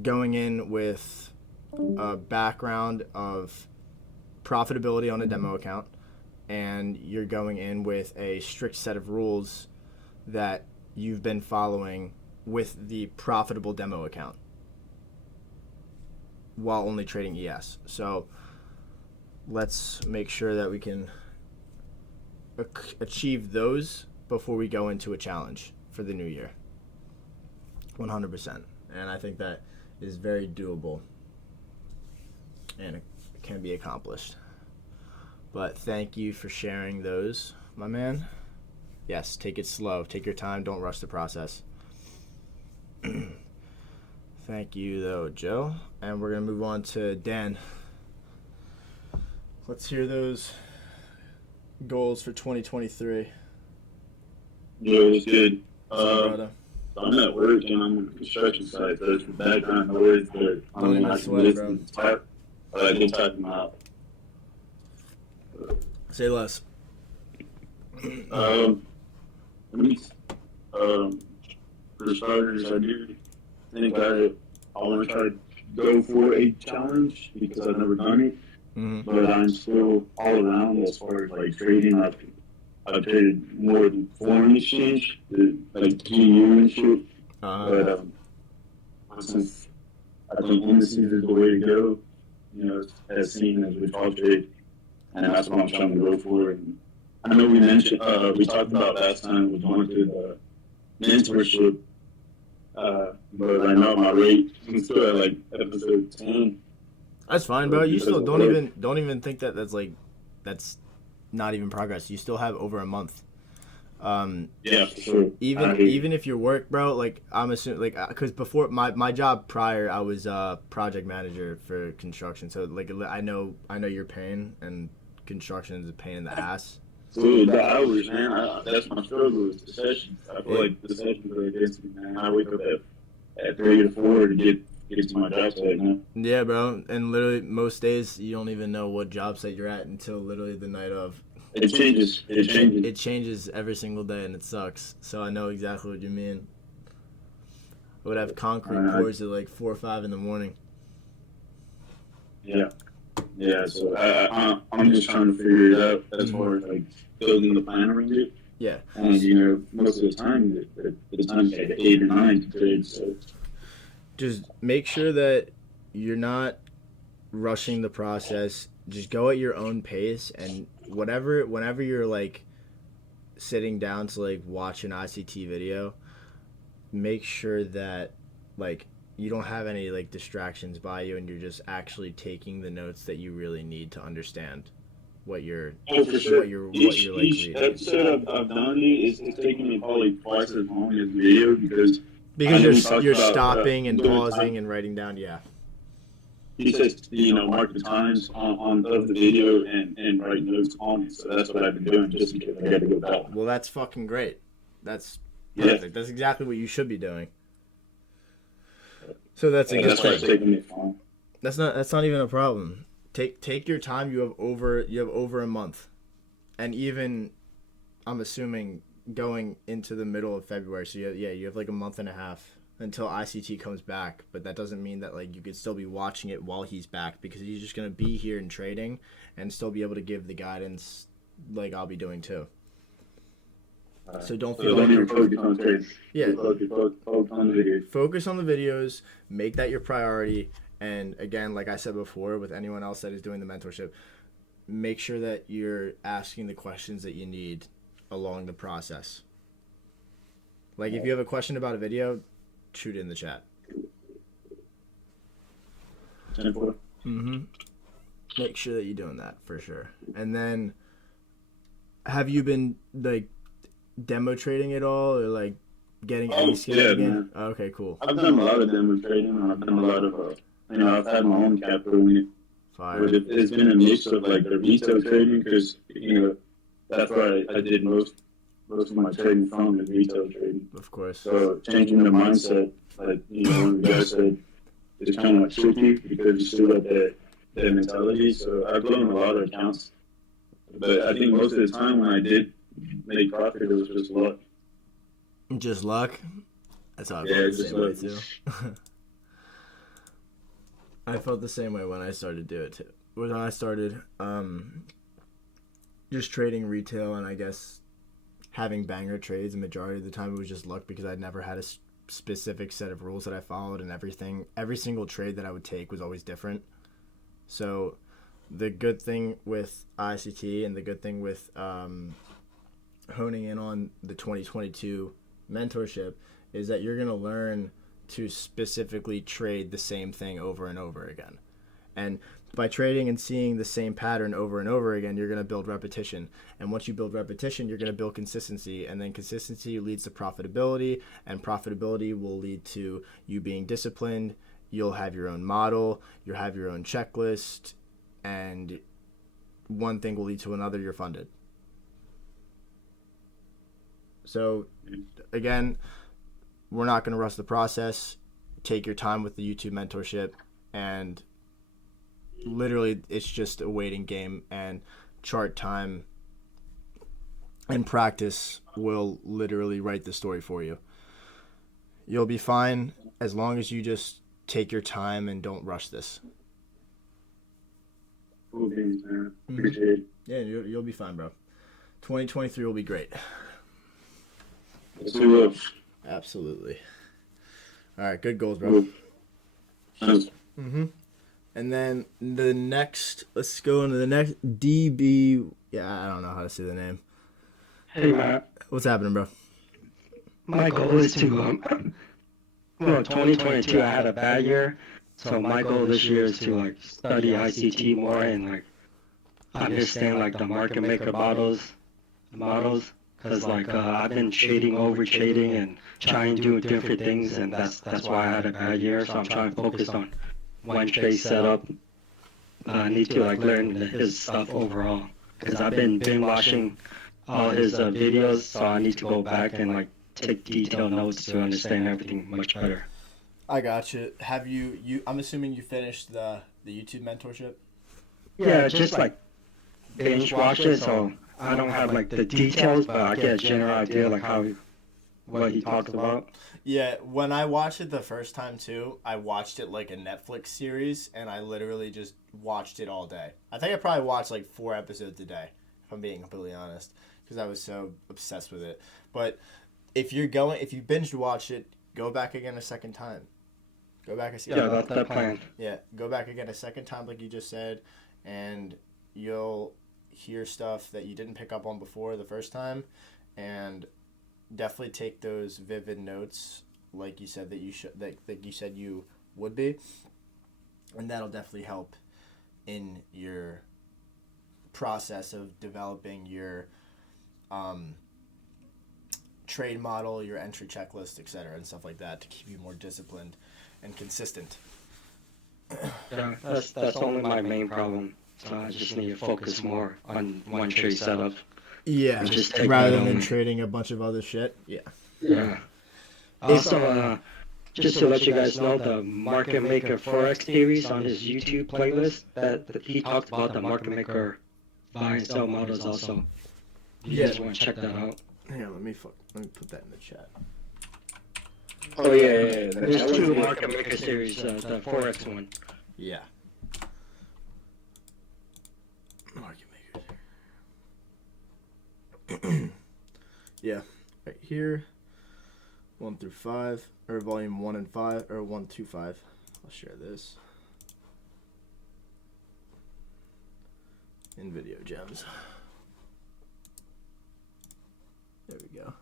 going in with a background of profitability on a demo account, and you're going in with a strict set of rules that you've been following with the profitable demo account while only trading ES. So let's make sure that we can achieve those before we go into a challenge for the new year. 100%. And I think that is very doable and it can be accomplished. But thank you for sharing those, my man. Yes, take it slow. Take your time. Don't rush the process. Thank you, though, Joe. And we're going to move on to Dan. Let's hear those goals for 2023. Yo, it's good. What's up, brother? I'm at work and I'm on the construction site, so it's the background noise, but Don't even sweat, bro. But I did type them out. Say less. For starters, I do think I want to try to go for a challenge because I've never done it. Mm-hmm. But I'm still all around as far as like trading. I've traded more than foreign exchange, like GU and shit. But since I think indices is the way to go, you know, as seen as we talk trade, and that's what I'm trying to go for. And I know we mentioned, we talked about last time was going to the mentorship, but I know my rate is still at like episode 10. That's fine, bro. You still don't even think that that's not even progress. You still have over a month. Yeah, for sure. Even if your work, bro, like I'm assuming, like, because before my job prior, I was project manager for construction. So like I know your pain, and construction is a pain in the ass. Dude, the hours, man. That's my struggle is the sessions. I feel like the sessions are against me, man. I wake up at 3 or 4 to get to my job site, man. Yeah, bro. And literally most days you don't even know what job site you're at until literally the night of. It changes. It changes every single day, and it sucks. So I know exactly what you mean. I would have concrete pours at like 4 or 5 in the morning. Yeah. So I'm just trying to figure it out as far as like building the plan around it. Yeah. And you know, most of the time, the time's like 8 or 9 to trade. So just make sure that you're not rushing the process. Just go at your own pace, and whenever you're like sitting down to like watch an ICT video, make sure that like you don't have any like distractions by you, and you're just actually taking the notes that you really need to understand what you're each reading. episode I've done it's taking me probably twice as long as video because you're stopping and pausing and writing down. Yeah. He says, you know, mark the times on of the video and write notes on it. So that's what I've been doing just because I got to go back. Well, that's fucking great. That's perfect. Yeah. That's exactly what you should be doing. So that's a good thing. That's taking me long. That's not even a problem. Take your time. You have over a month, and even I'm assuming going into the middle of February. So you have like a month and a half until ICT comes back, but that doesn't mean that like you could still be watching it while he's back, because he's just going to be here in trading and still be able to give the guidance like I'll be doing too. So don't feel like you're focus on trading. Yeah. Focus on the videos, make that your priority, and again, like I said before, with anyone else that is doing the mentorship, make sure that you're asking the questions that you need along the process. Like if you have a question about a video, shoot it in the chat. Make sure that you're doing that for sure. And then, have you been like demo trading at all, or like getting any skills again? Oh, okay, cool. I've done a lot of demo trading. I've done a lot of I've had my own capital in it. Fire. But it's been a mix of like the retail trading because you know that's where I did most most of my trading from is retail trading. Of course. So changing the mindset, like one of the guys said, is kind of like tricky because you still got that mentality. So I've blown a lot of accounts, but I think most of the time when I did make profit, it was just luck. Just luck. That's how I Yeah, felt the just same way luck. too. I felt the same way when I started to do it too. When I started just trading retail, and I guess having banger trades, the majority of the time it was just luck because I'd never had a specific set of rules that I followed, and every single trade that I would take was always different. So the good thing with ICT and the good thing with honing in on the 2022 mentorship is that you're going to learn to specifically trade the same thing over and over again. And by trading and seeing the same pattern over and over again, you're going to build repetition. And once you build repetition, you're going to build consistency. And then consistency leads to profitability. And profitability will lead to you being disciplined. You'll have your own model. You'll have your own checklist. And one thing will lead to another. You're funded. So, again, we're not going to rush the process. Take your time with the YouTube mentorship, and literally it's just a waiting game, and chart time and practice will literally write the story for you. You'll be fine as long as you just take your time and don't rush this. Cool beans, man. Appreciate it. Yeah, you'll be fine, bro. 2023 will be great. Let's do it. Absolutely. All right, good goals, bro. And then the next, let's go into the next DB. Yeah, I don't know how to say the name. Hey, Matt. What's happening, bro? My goal is to, 2022, I had a bad year. So my goal this year is to, like, study ICT more and, like, understand, like, the market maker models. Because, like, I've been over trading and trying to do different things. And that's why I had a bad year. So I'm trying to focus on one trade setup. I need to, like, learn his stuff overall. Because I've been watching all his videos, so I need to go back and, like, take detailed notes to understand everything much better. I got you. Have you? I'm assuming you finished the YouTube mentorship. Yeah, just like binge watch it, so I don't have like the details, but I get a general idea like what he talks about. Yeah, when I watched it the first time too, I watched it like a Netflix series, and I literally just watched it all day. I think I probably watched like 4 episodes a day, if I'm being completely honest, because I was so obsessed with it. But if you binge watch it, go back again a second time. Go back and see. Yeah, that's the plan. Yeah, go back again a second time, like you just said, and you'll hear stuff that you didn't pick up on before the first time, and definitely take those vivid notes, like you said that you should, that you said you would be, and that'll definitely help in your process of developing your trade model, your entry checklist, etc., and stuff like that to keep you more disciplined and consistent. Yeah, that's only my main problem. So I just need to focus more on one trade setup. Yeah, just take rather that than only. trading a bunch of other shit. Yeah. Yeah. Also, just to let you guys know, the Market Maker Forex series on his YouTube playlist, that he talked about the Market Maker buy and sell models also. You guys want to check that out. Hang on, let me put that in the chat. Oh, yeah. There's 2 Market Maker series, the Forex one. Yeah. Market makers. Yeah, right here. 1 through 5, or volume 1 and 5, or 1, 2, 5. I'll share this in video gems. There we go.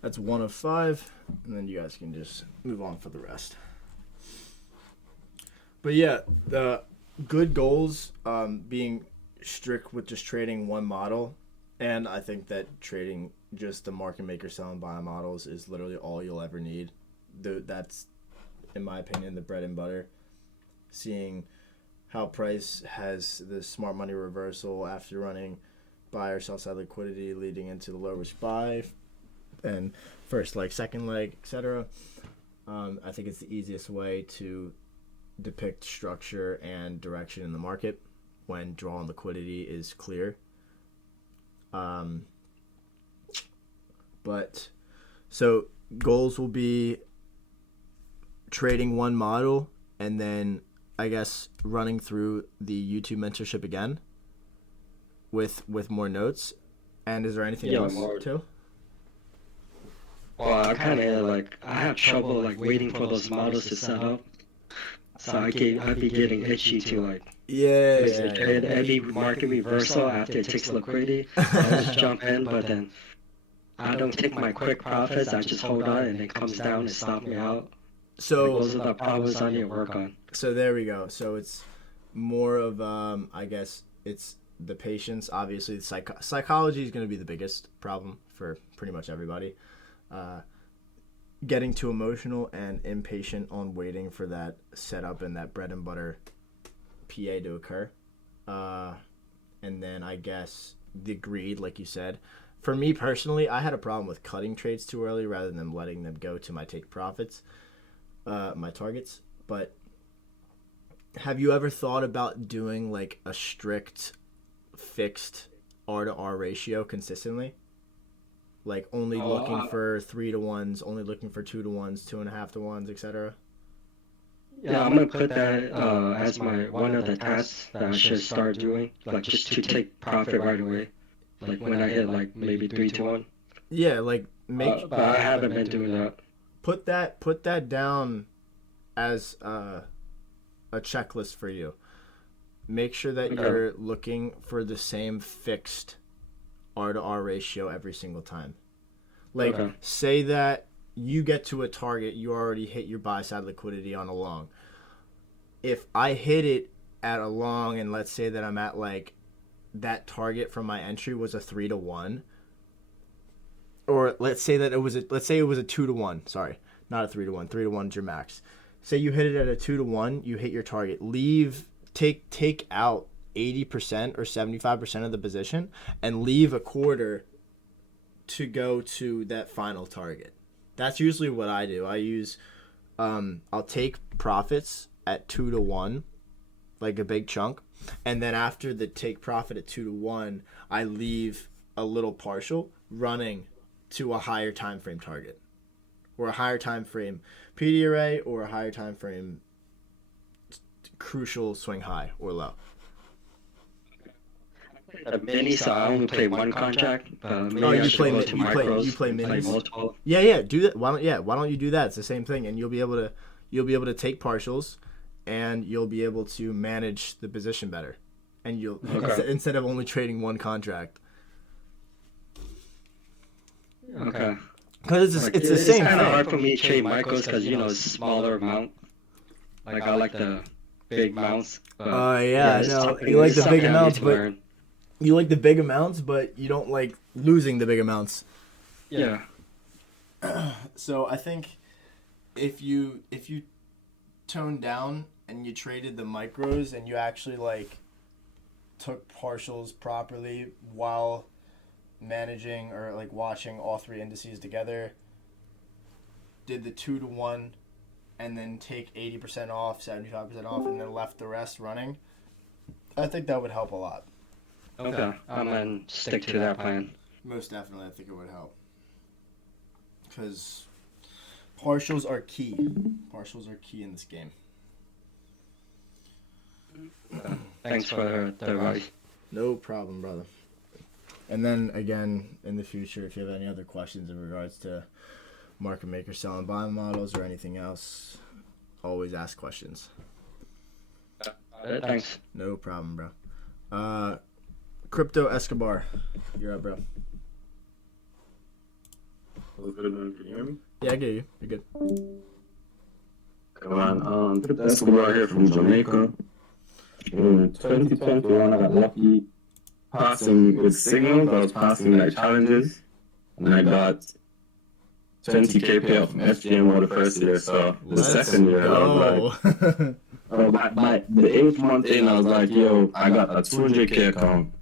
That's 1 of 5, and then you guys can just move on for the rest. But yeah, the good goals, being strict with just trading one model, and I think that trading just the market maker sell and buy models is literally all you'll ever need. That's, in my opinion, the bread and butter. Seeing how price has the smart money reversal after running buy or sell side liquidity leading into the lower buy and first leg, second leg, etc. I think it's the easiest way to depict structure and direction in the market when draw on liquidity is clear. But so goals will be trading one model and then I guess running through the YouTube mentorship again with more notes. And is there anything else too? Well, I have trouble like waiting for those models to set up. So I'd be getting itchy to like trade every market reversal after it takes liquidity. I just jump in, but then I don't take my quick profits. I just hold on, and it comes down and stop me out. So those are the problems I need to work on. So there we go. So it's more of I guess it's the patience. Obviously, the psychology is going to be the biggest problem for pretty much everybody. Getting too emotional and impatient on waiting for that setup and that bread and butter PA to occur. And then I guess the greed, like you said. For me personally, I had a problem with cutting trades too early rather than letting them go to my take profits, my targets. But have you ever thought about doing like a strict fixed R to R ratio consistently? Like only looking for 3 to 1s, only looking for 2 to 1s, 2.5 to 1s, etc. Yeah, I'm gonna put that as my one of the tasks that I should start doing, like just to take profit right away, like when I hit like maybe 3 to 1. Yeah, like But I haven't been doing that. Put that down as a checklist for you. Make sure that you're looking for the same fixed R to R ratio every single time. Like, say that you get to a target, you already hit your buy side liquidity on a long. If I hit it at a long, and let's say that I'm at like that target from my entry was a 3 to 1, or let's say it was a 2 to 1. Sorry, not a 3 to 1. 3 to 1 is your max. Say you hit it at a 2 to 1, you hit your target. Take out 80% or 75% of the position and leave a quarter to go to that final target. That's usually what I do. I use I'll take profits at 2 to 1, like a big chunk, and then after the take profit at 2 to 1, I leave a little partial running to a higher time frame target, or a higher time frame PD array, or a higher time frame crucial swing high or low. Mini, so I only play one contract. You play minis. Yeah, do that. Why don't you do that? It's the same thing, and you'll be able to take partials, and you'll be able to manage the position better, and you'll instead of only trading one contract. Okay. Because it's the same thing. It's kind of hard for me to trade micros because it's smaller amount. Like I like the big amounts. I know. You like the big amounts, but you like the big amounts, but you don't like losing the big amounts. Yeah. So I think if you toned down and you traded the micros and you actually like took partials properly while managing or like watching all three indices together, did the 2 to 1 and then take 80% off, 75% off, and then left the rest running, I think that would help a lot. Okay, I'm gonna stick to that plan. Most definitely, I think it would help. Because partials are key. Partials are key in this game. Thanks for the advice. No problem, brother. And then, again, in the future, if you have any other questions in regards to market maker selling buy models or anything else, always ask questions. Thanks. No problem, bro. Crypto Escobar, you're up, bro. Can you hear me? Yeah, I get you. You're good. Come on, Crypto Escobar here from Jamaica. In 2021, I got lucky passing with signals. I was passing like challenges, and I got 20K payout from FGM the first year. So the second year, I was like, by the 8th month in, I was like, yo, I got a 200K account.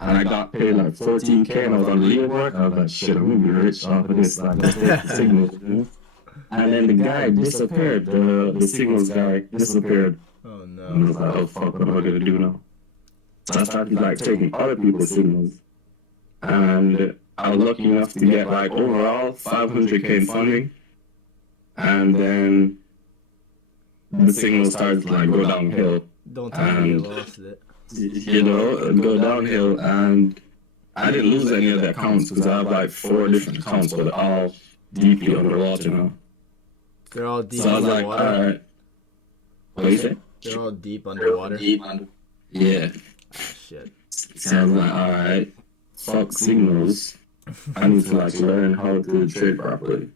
and I got paid like 14K, and I was on the leaderboard. I was like, shit, I'm gonna be rich off of this. Like, let's take the signals, you know? And then the guy disappeared. The signals guy disappeared. Oh And I no. was like, oh fuck, what am I gonna do now? So I started like taking other people's signals, and I was lucky enough to get like overall 500K in funding, and then the signal started to like go downhill. Don't tell me you lost it. You know, go downhill, and I didn't lose any of the accounts because I have like 4 different accounts, but they're all deeply underwater now. They're all deep So I was like, underwater. alright. What do you say? They're all deep underwater. Yeah. Ah, shit. So I was like, alright, fuck signals. I need to like learn how to trade properly.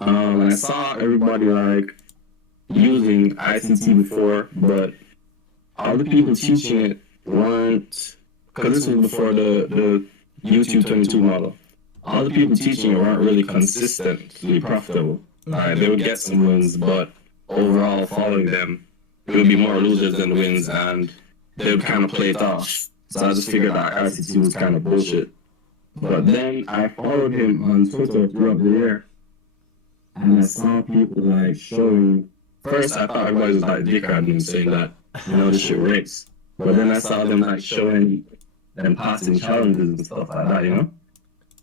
I saw everybody like using ICT before, but all the people teaching it weren't, because this was before the YouTube 22 model. All the people teaching it weren't really consistently profitable. They would get some wins, but overall following them, it would be more losers than wins, and they would kind of play it off. So I just figured that ICT was kind of bullshit. But then I followed him on Twitter throughout the year, and I saw people like showing. First, I thought everybody was like dickheading him, saying that, you know, this shit works. But then I saw them like showing them passing challenges and stuff like that, you know?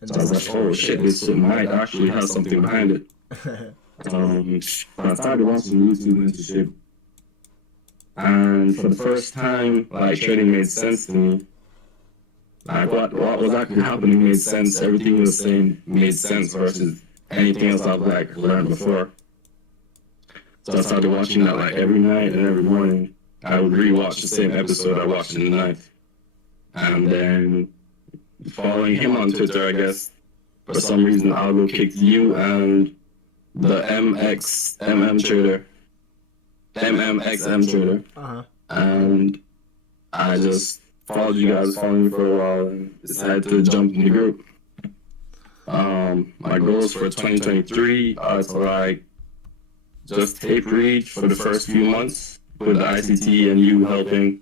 So I was like, oh shit, this shit might actually have something behind it. I started watching YouTube mentorship, and for the first time, like trading made sense to me. Like what was actually happening made sense. Everything he was saying made sense versus anything else I've like learned before. So I started watching that like every night and every morning. I would rewatch the same episode I watched in the night, and then following him on Twitter, I guess for some reason Algo kicked you and the MXM trader, Uh-huh. and I just followed you guys, followed me for a while, and decided to jump in the group. My goals for 2023 are to like just tape read for the first few months with the ICT and you helping,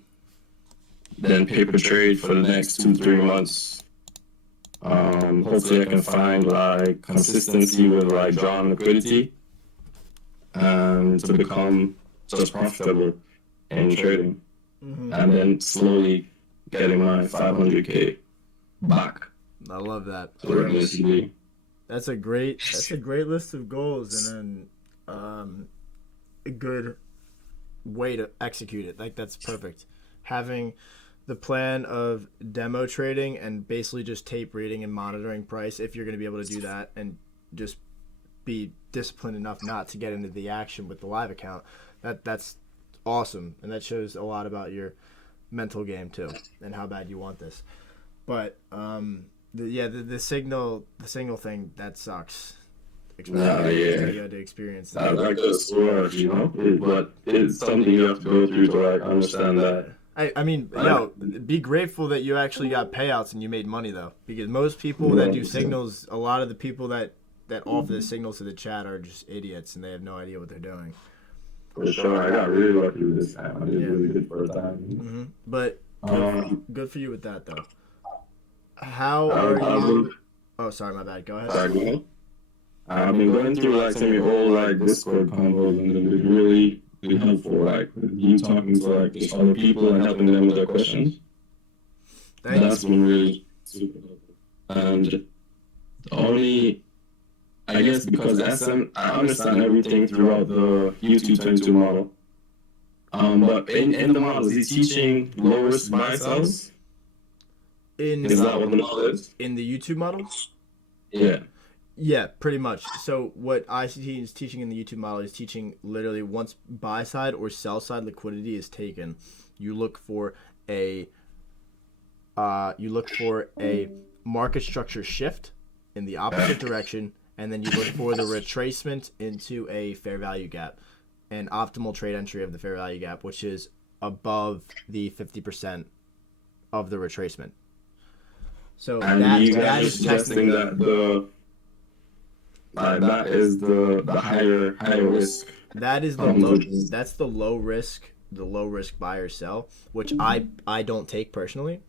then paper trade for the next 2-3 months. Hopefully I can find like consistency with like drawing liquidity and to become just profitable in trading, and then slowly getting my 500K back. I love that. That's a great list of goals, and then a good way to execute it. Like, that's perfect. Having the plan of demo trading and basically just tape reading and monitoring price, if you're going to be able to do that, and just be disciplined enough not to get into the action with the live account, that's awesome, and that shows a lot about your mental game too and how bad you want this. But the signal thing, that sucks. You had to experience that. I like the score, you know, but it's something you have to go through to like understand that. I mean, be grateful that you actually got payouts and you made money, though, because most people that do signals, a lot of the people that offer the signals to the chat are just idiots and they have no idea what they're doing. For sure, I got really lucky with this time. I did really good for a time. Mm-hmm. But good for you with that, though. How are you? Oh, sorry, my bad. Go ahead. Sorry, go ahead. I've been going through like some of your old like Discord combos, and they've been really helpful. Like you talking to like just other people and helping them with their questions. That's been really super helpful. And the only, I guess, because SM, I understand everything throughout the YouTube 22 model. But in the model, is he teaching low risk buy sells? Is that what the model is? In the YouTube model? Yeah. Yeah, pretty much. So what ICT is teaching in the YouTube model is teaching literally once buy side or sell side liquidity is taken, you look for a market structure shift in the opposite direction, and then you look for the retracement into a fair value gap, and optimal trade entry of the fair value gap, which is above the 50% of the retracement. So and that is suggesting that that is the higher risk. That is the low risk buy or sell, which I don't take personally.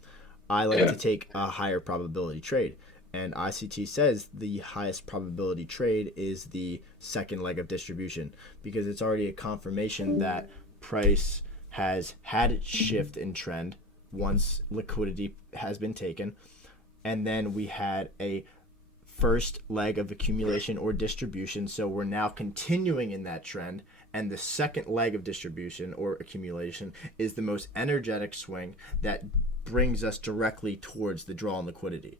I like to take a higher probability trade. And ICT says the highest probability trade is the second leg of distribution, because it's already a confirmation that price has had its shift in trend once liquidity has been taken. And then we had a first leg of accumulation or distribution. So we're now continuing in that trend. And the second leg of distribution or accumulation is the most energetic swing that brings us directly towards the draw on liquidity.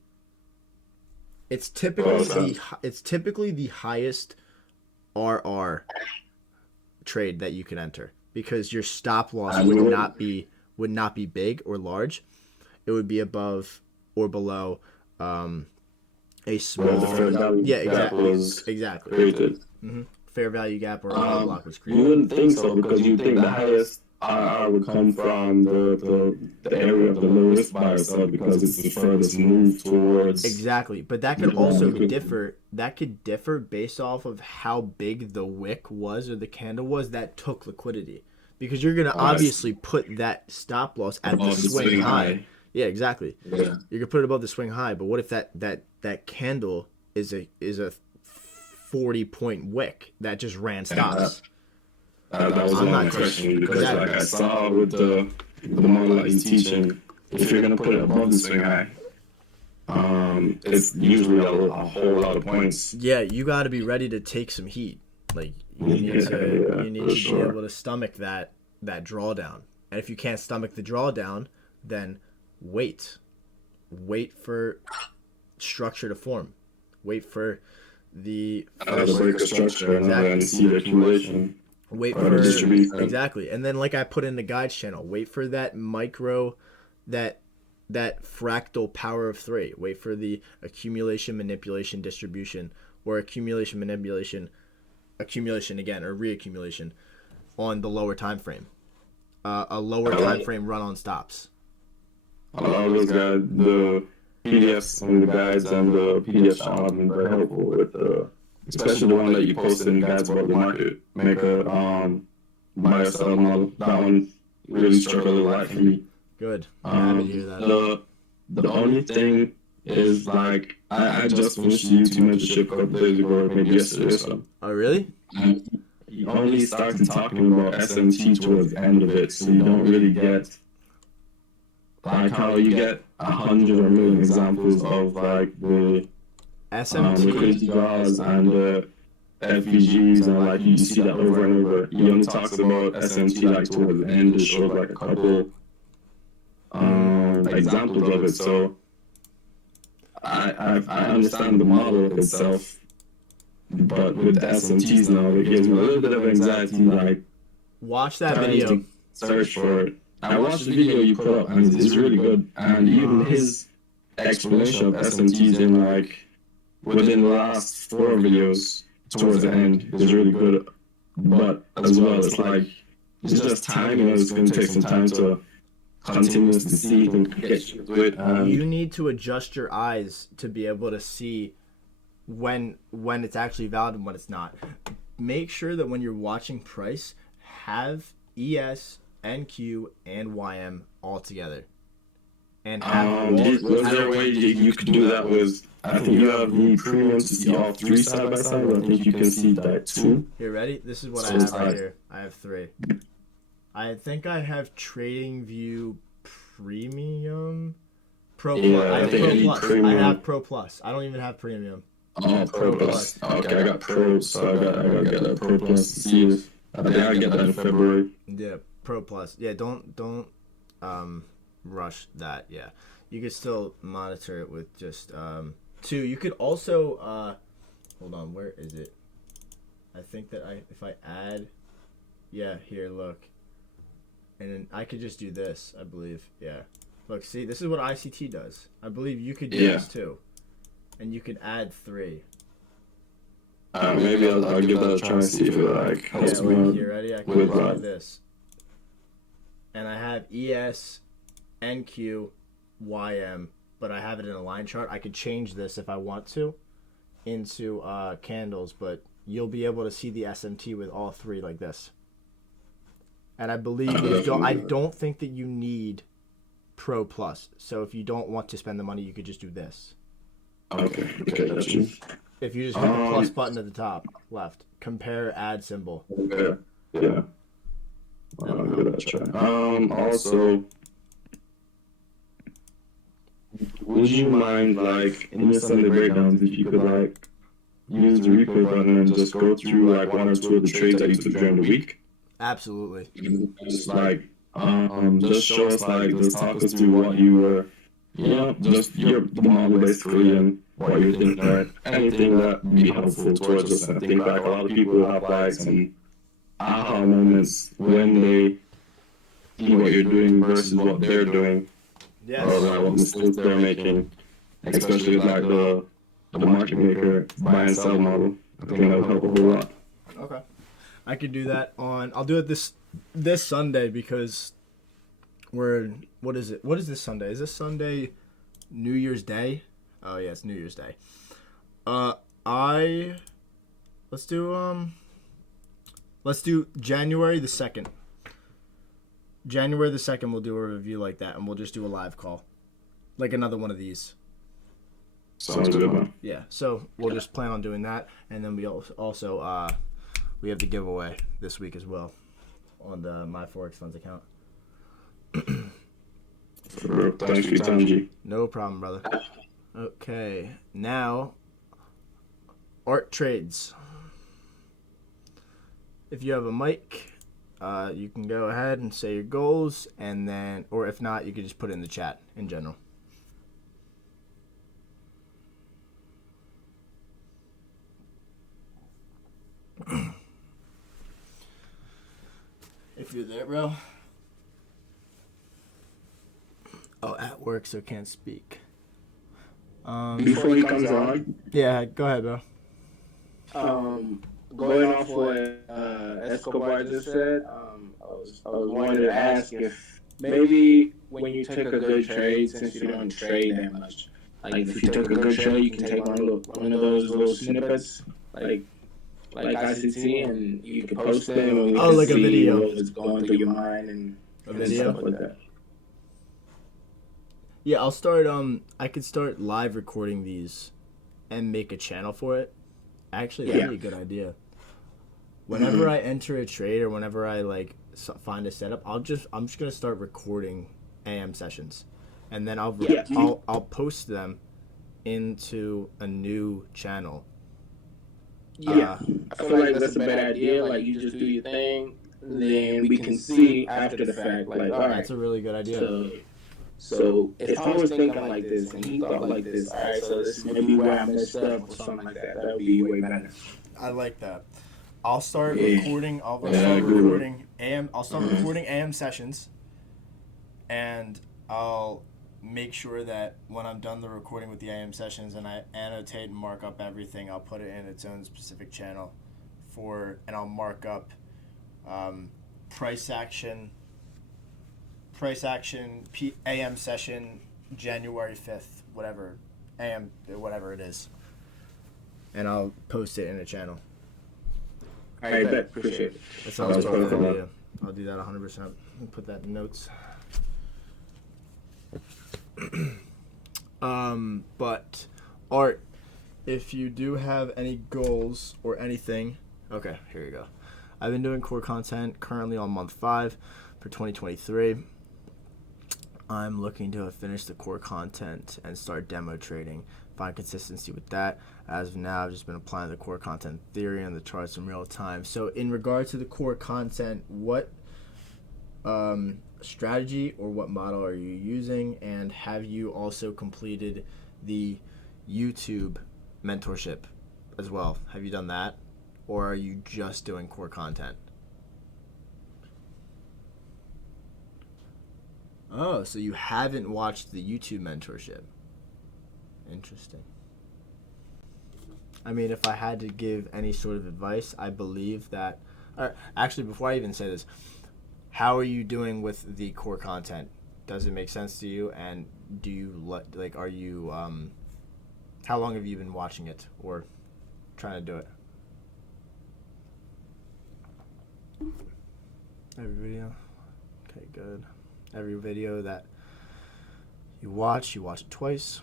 It's typically the highest RR trade that you can enter, because your stop loss would not be big or large. It would be above or below a small. Exactly. Created. Mm-hmm. Fair value gap or order block was created. You wouldn't think so, because you think the highest IR would come from the area of the low risk buyer sell, because it's the furthest move towards. Exactly, but that could also differ. That could differ based off of how big the wick was or the candle was that took liquidity, because you're gonna obviously put that stop loss at the swing high. Yeah, exactly. Yeah. You can put it above the swing high, but what if that candle is a 40-point wick that just ran stops? That was my question, because like I saw with the model that he's teaching, if you're gonna put it above the swing high, it's usually a whole lot of points. Yeah, you got to be ready to take some heat. Like you need to be able to stomach that drawdown. And if you can't stomach the drawdown, then wait for structure to form. Wait for the break of structure and then see the accumulation. Wait for exactly, and then like I put in the guides channel, wait for that micro, that fractal power of 3. Wait for the accumulation, manipulation, distribution, or accumulation, manipulation, accumulation again, or reaccumulation on the lower time frame. A lower time frame run on stops. I always got the PDFs and the guides, and the PDF channel have been very helpful with especially the one that you posted in guides about the market maker, buy or sell model. That one really struck a little light for me. Good. I'm happy to hear that. The only thing is, like, I just finished the YouTube mentorship a couple days ago, or maybe yesterday or so. Oh, really? He only started talking about SMT towards the end of it, so you don't really get, like, how you get 100 or a million examples of, like, the SMT liquidity draws and the FVGs, and like you see that over and over. He only talks about SMT like towards the end. It shows like a couple examples of it. So I understand the model itself, but with the SMTs now, it gives me a little bit of anxiety. Like, watch that video. Search for it. I watched the video you put up, and it's really good. And even his explanation of SMTs in like within the last 4 videos towards the end is really good. But as well, it's like it's just timing. It's going to take some time to continuously see and get you to it. You need to adjust your eyes to be able to see when it's actually valid and when it's not. Make sure that when you're watching price, have ES, NQ, and YM all together. And was there a way you could do that with? I think you have the premium to see all 3 side by side. I think you can see that 2. Here, ready? This is what I have right here. I have 3. I think I have TradingView Premium. Pro Plus. I have Pro Plus. Premium. I have Pro Plus. I don't even have Premium. Oh, Pro Plus. Okay, I got Pro, so I gotta get that Pro Plus to see if I think I get that in February. Yeah, Pro Plus. Yeah, don't rush that. Yeah, you could still monitor it with just 2. You could also hold on, where is it? I think that if I add, yeah, here, look, and then I could just do this, I believe. Yeah, look, see, this is what ICT does. I believe you could do this too, and you could add 3. Maybe I'll give that a try and see if it like helps me. Here, ready? I can do this, and I have ES, NQ, YM, but I have it in a line chart. I could change this if I want to into candles, but you'll be able to see the SMT with all 3 like this. And I believe I don't think that you need Pro Plus. So if you don't want to spend the money, you could just do this. Okay, that's you. If you just hit the plus button at the top left, compare ad symbol. Okay, yeah. I'll give that a try. Also, would you mind, like, in your Sunday breakdowns, if you could, like, use the replay button and just go through, like, one or two of the trades that you took during the week? Absolutely. Just, like, just show us, like, just talk us through what you were, just the model basically and what you're thinking, right? Anything that would be helpful towards us. I think, like, a lot of people have, like, some aha moments when they see what you're doing versus what they're doing. Yes. Or like what mistakes they're making, especially with like the market maker buy and sell model. I think that would help a whole lot. Okay. I could do that I'll do it this Sunday because what is it? What is this Sunday? Is this Sunday New Year's Day? Oh yeah, it's New Year's Day. Let's do January the 2nd. January the 2nd, we'll do a review like that, and we'll just do a live call. Like another one of these. Sounds good, man. Yeah, so we'll just plan on doing that, and then we also we have the giveaway this week as well on the My Forex Funds account. Thanks for your time, G. No problem, brother. Okay, now, art trades. If you have a mic, you can go ahead and say your goals, and then, or if not, you can just put it in the chat in general. If you're there, bro. Oh, at work, so can't speak. Before he comes on, Yeah, go ahead, bro. going off what Escobar just said, I was wanting to ask if maybe when you take a good trade, since you don't trade that much, like if you took a good trade, you can take one of those little snippets, like ICT, and you can post them, and we can like a see video. what's going through your mind and video? stuff like that. Yeah, I'll start. I could start live recording these, and make a channel for it. Actually, that'd be a good idea. Whenever I enter a trade or whenever I find a setup, I'm just gonna start recording AM sessions, and then I'll post them into a new channel. Yeah, I feel like that's a bad idea. Like you just do your thing, and then we can see after the fact. Like, all right, that's a really good idea. So if I was thinking like this and he thought like this, all right, so this is maybe where I messed up or something like that. That would be way better. I like that. I'll start recording. I'll start recording AM. I'll start recording AM sessions, and I'll make sure that when I'm done the recording with the AM sessions and I annotate and mark up everything, I'll put it in its own specific channel and I'll mark up price action AM session January 5th, whatever it is, and I'll post it in a channel. All right, bet. Appreciate it. That sounds like a good idea. I'll do that 100%. Put that in notes. But Art, if you do have any goals or anything, okay, here you go. I've been doing core content currently on month 5 for 2023. I'm looking to finish the core content and start demo trading, find consistency with that. As of now, I've just been applying the core content theory and the charts in real time. So in regard to the core content, what strategy or what model are you using, and have you also completed the YouTube mentorship as well? Have you done that, or are you just doing core content? Oh, so you haven't watched the YouTube mentorship. Interesting. I mean, if I had to give any sort of advice, I believe that actually, before I even say this, how are you doing with the core content? Does it make sense to you? And do you are you how long have you been watching it or trying to do it? Every video? Okay, good. Every video that You watch it twice.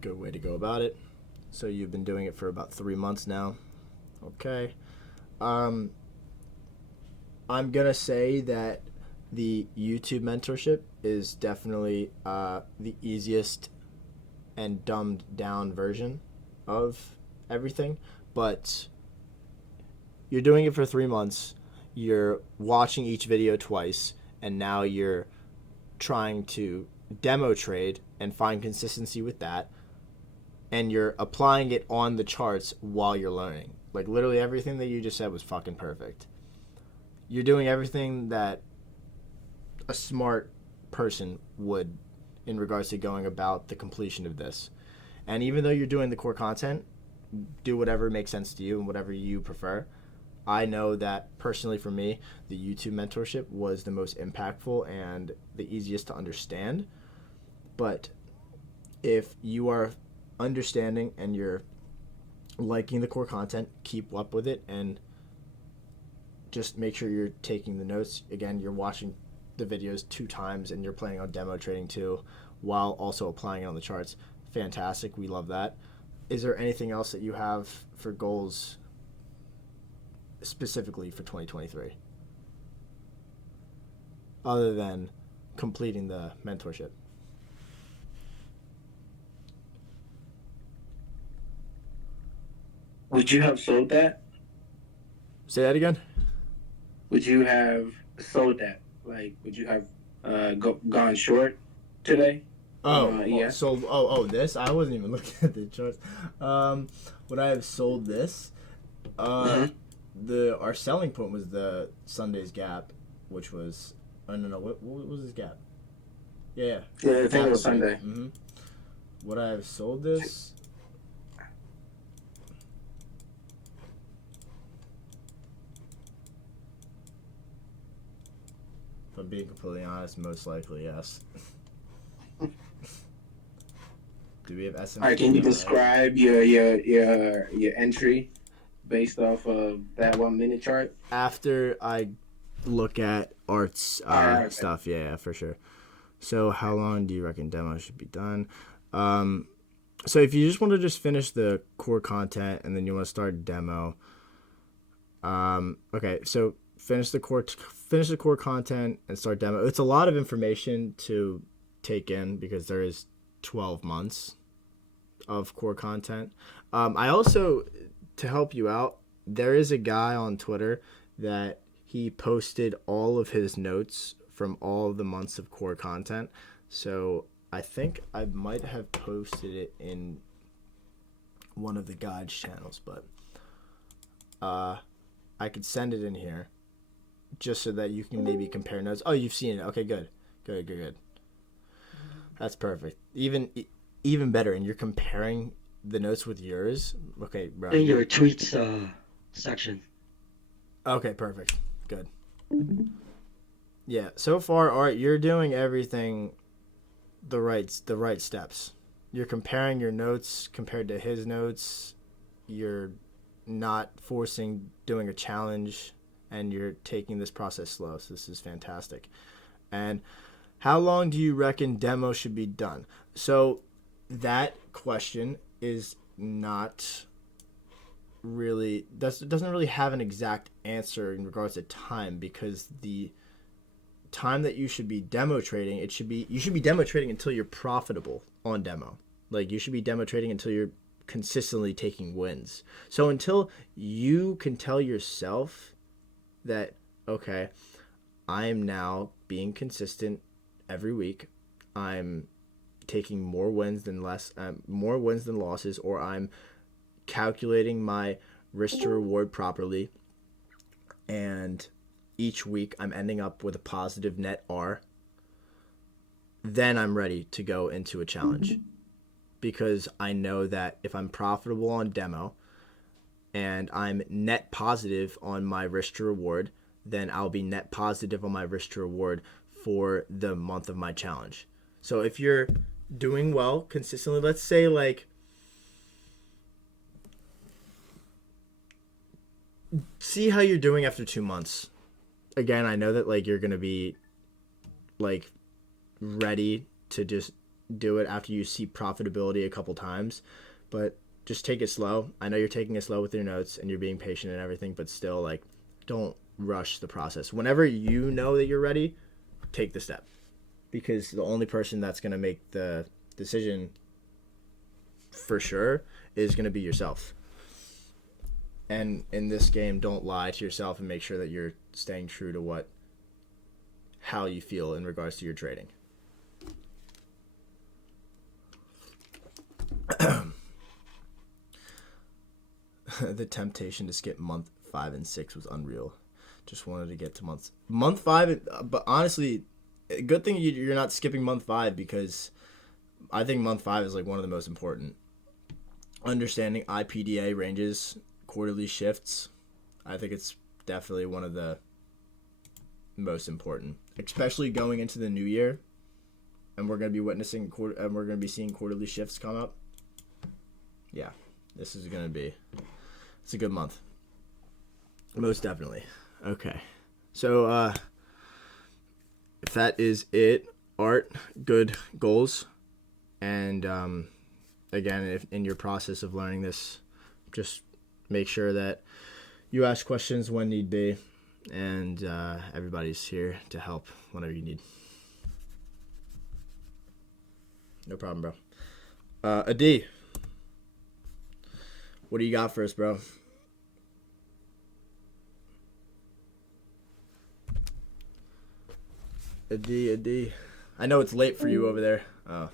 Good way to go about it. So you've been doing it for about 3 months now. Okay. I'm gonna say that the YouTube mentorship is definitely the easiest and dumbed down version of everything, but you're doing it for 3 months. You're watching each video twice, and now you're trying to demo trade and find consistency with that, and you're applying it on the charts while you're learning. Like, literally everything that you just said was fucking perfect. You're doing everything that a smart person would in regards to going about the completion of this. And even though you're doing the core content, do whatever makes sense to you and whatever you prefer. I know that personally for me, the YouTube mentorship was the most impactful and the easiest to understand. But if you are understanding and you're liking the core content, keep up with it and just make sure you're taking the notes. Again, you're watching the videos 2 times and you're planning on demo trading too while also applying it on the charts. Fantastic. We love that. Is there anything else that you have for goals specifically for 2023 other than completing the mentorship? Would you have sold that? Say that again? Would you have sold that? Like, would you have gone short today? Yeah. Sold. This. I wasn't even looking at the charts. Would I have sold this? Our selling point was the Sunday's gap, which was no. What was this gap? Yeah. Yeah, I think it was Sunday. Mm-hmm. Would I have sold this? If I'm being completely honest, most likely yes. Do we have S&P? All right, can you describe your entry based off of that 1 minute chart? After I look at Art's stuff, yeah, for sure. So how long do you reckon demo should be done? So if you just want to just finish the core content and then you want to start demo, okay, so finish the core content and start demo. It's a lot of information to take in because there is 12 months of core content. I also, to help you out, there is a guy on Twitter that he posted all of his notes from all of the months of core content. So I think I might have posted it in one of the guides channels, but I could send it in here just so that you can maybe compare notes. Oh, you've seen it. Okay, good. That's perfect. Even better, and you're comparing the notes with yours. Okay, bro. In your tweets section. Okay, perfect. Good. Yeah, so far, all right, you're doing everything the right steps. You're comparing your notes compared to his notes. You're not forcing doing a challenge, and you're taking this process slow. So this is fantastic. And how long do you reckon demo should be done? So that question is not really, doesn't really have an exact answer in regards to time, because the time that you should be demo trading, you should be demo trading until you're profitable on demo. Like, you should be demo trading until you're consistently taking wins. So until you can tell yourself that, okay, I am now being consistent every week, I'm taking more wins than losses, or I'm calculating my risk to reward properly, and each week I'm ending up with a positive net R, then I'm ready to go into a challenge. Because I know that if I'm profitable on demo and I'm net positive on my risk to reward, then I'll be net positive on my risk to reward for the month of my challenge. So if you're doing well consistently, let's say like, see how you're doing after 2 months. again, I know that like you're gonna be like ready to just do it after you see profitability a couple times, but just take it slow. I know you're taking it slow with your notes and you're being patient and everything, but still like don't rush the process. Whenever you know that you're ready, take the step, because the only person that's going to make the decision for sure is going to be yourself. And in this game, don't lie to yourself and make sure that you're staying true to how you feel in regards to your trading. The temptation to skip month 5 and 6 was unreal. Just wanted to get to month 5, but honestly, good thing you're not skipping month 5, because I think month 5 is like one of the most important. Understanding IPDA ranges, quarterly shifts, I think it's definitely one of the most important, especially going into the new year, and we're going to be seeing quarterly shifts come up. Yeah, this is going to be, it's a good month. Most definitely. Okay. So, if that is it, Art, good goals. And, again, if in your process of learning this, just make sure that you ask questions when need be, and everybody's here to help whenever you need. No problem, bro. Adi, what do you got for us, bro? Adi. I know it's late for you over there. Oh.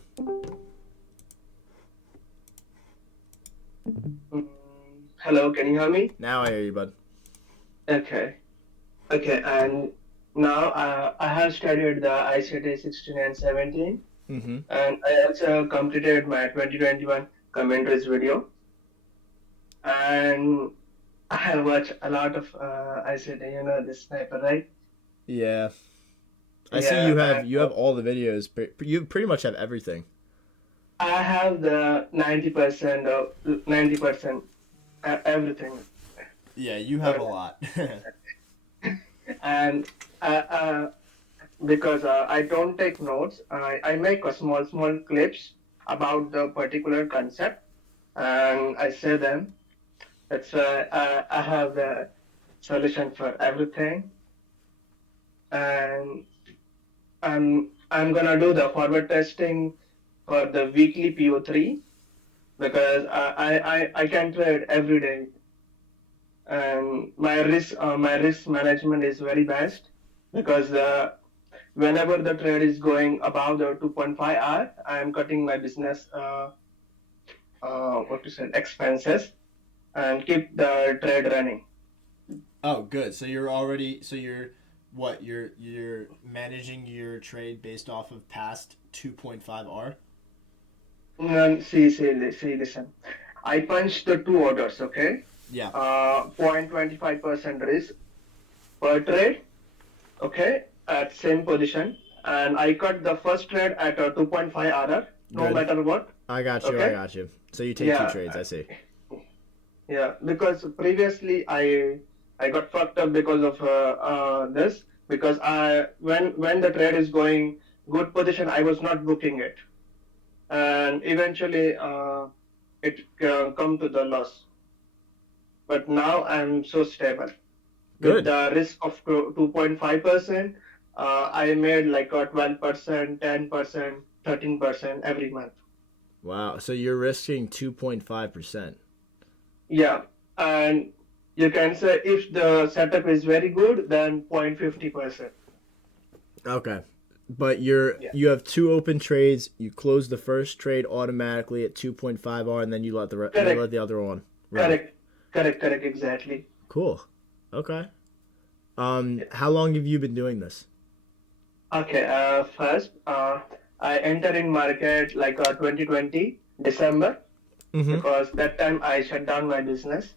Hello, can you hear me? Now I hear you, bud. Okay, and now I have studied the ICT 16 and 17, Mm-hmm. and I also completed my 2021 commentaries video, and I have watched a lot of ICT, this sniper, right? Yeah. I see Yeah, you have all the videos. You pretty much have everything. I have the 90% of 90% everything. Yeah, you have a lot. And because I don't take notes, I make a small clips about the particular concept, and I say them. That's why I have the solution for everything, and I'm gonna do the forward testing for the weekly PO3, because I can trade every day, and my risk management is very best, because whenever the trade is going above the 2.5 hour, I am cutting my business expenses, and keep the trade running. Oh, good. So you're managing your trade based off of past 2.5R? And see, listen. I punched the two orders, okay? Yeah. 0.25% risk per trade, okay, at same position. And I cut the first trade at a 2.5 RR, no Good. matter what. I got you. Okay? So you take two trades, I see. Yeah, because previously I got fucked up because of this, because when the trade is going good position, I was not booking it, and eventually it come to the loss. But now I'm so stable. Good. With the risk of 2.5%, I made like a 12%, 10%, 13% every month. Wow. So you're risking 2.5%. Yeah, and you can say if the setup is very good, then 0.50%. Okay. But you have two open trades. You close the first trade automatically at 2.5R, and then you let the other one run. Correct, exactly. Cool. Okay. How long have you been doing this? Okay, first, I entered in market like 2020 December, because that time I shut down my business.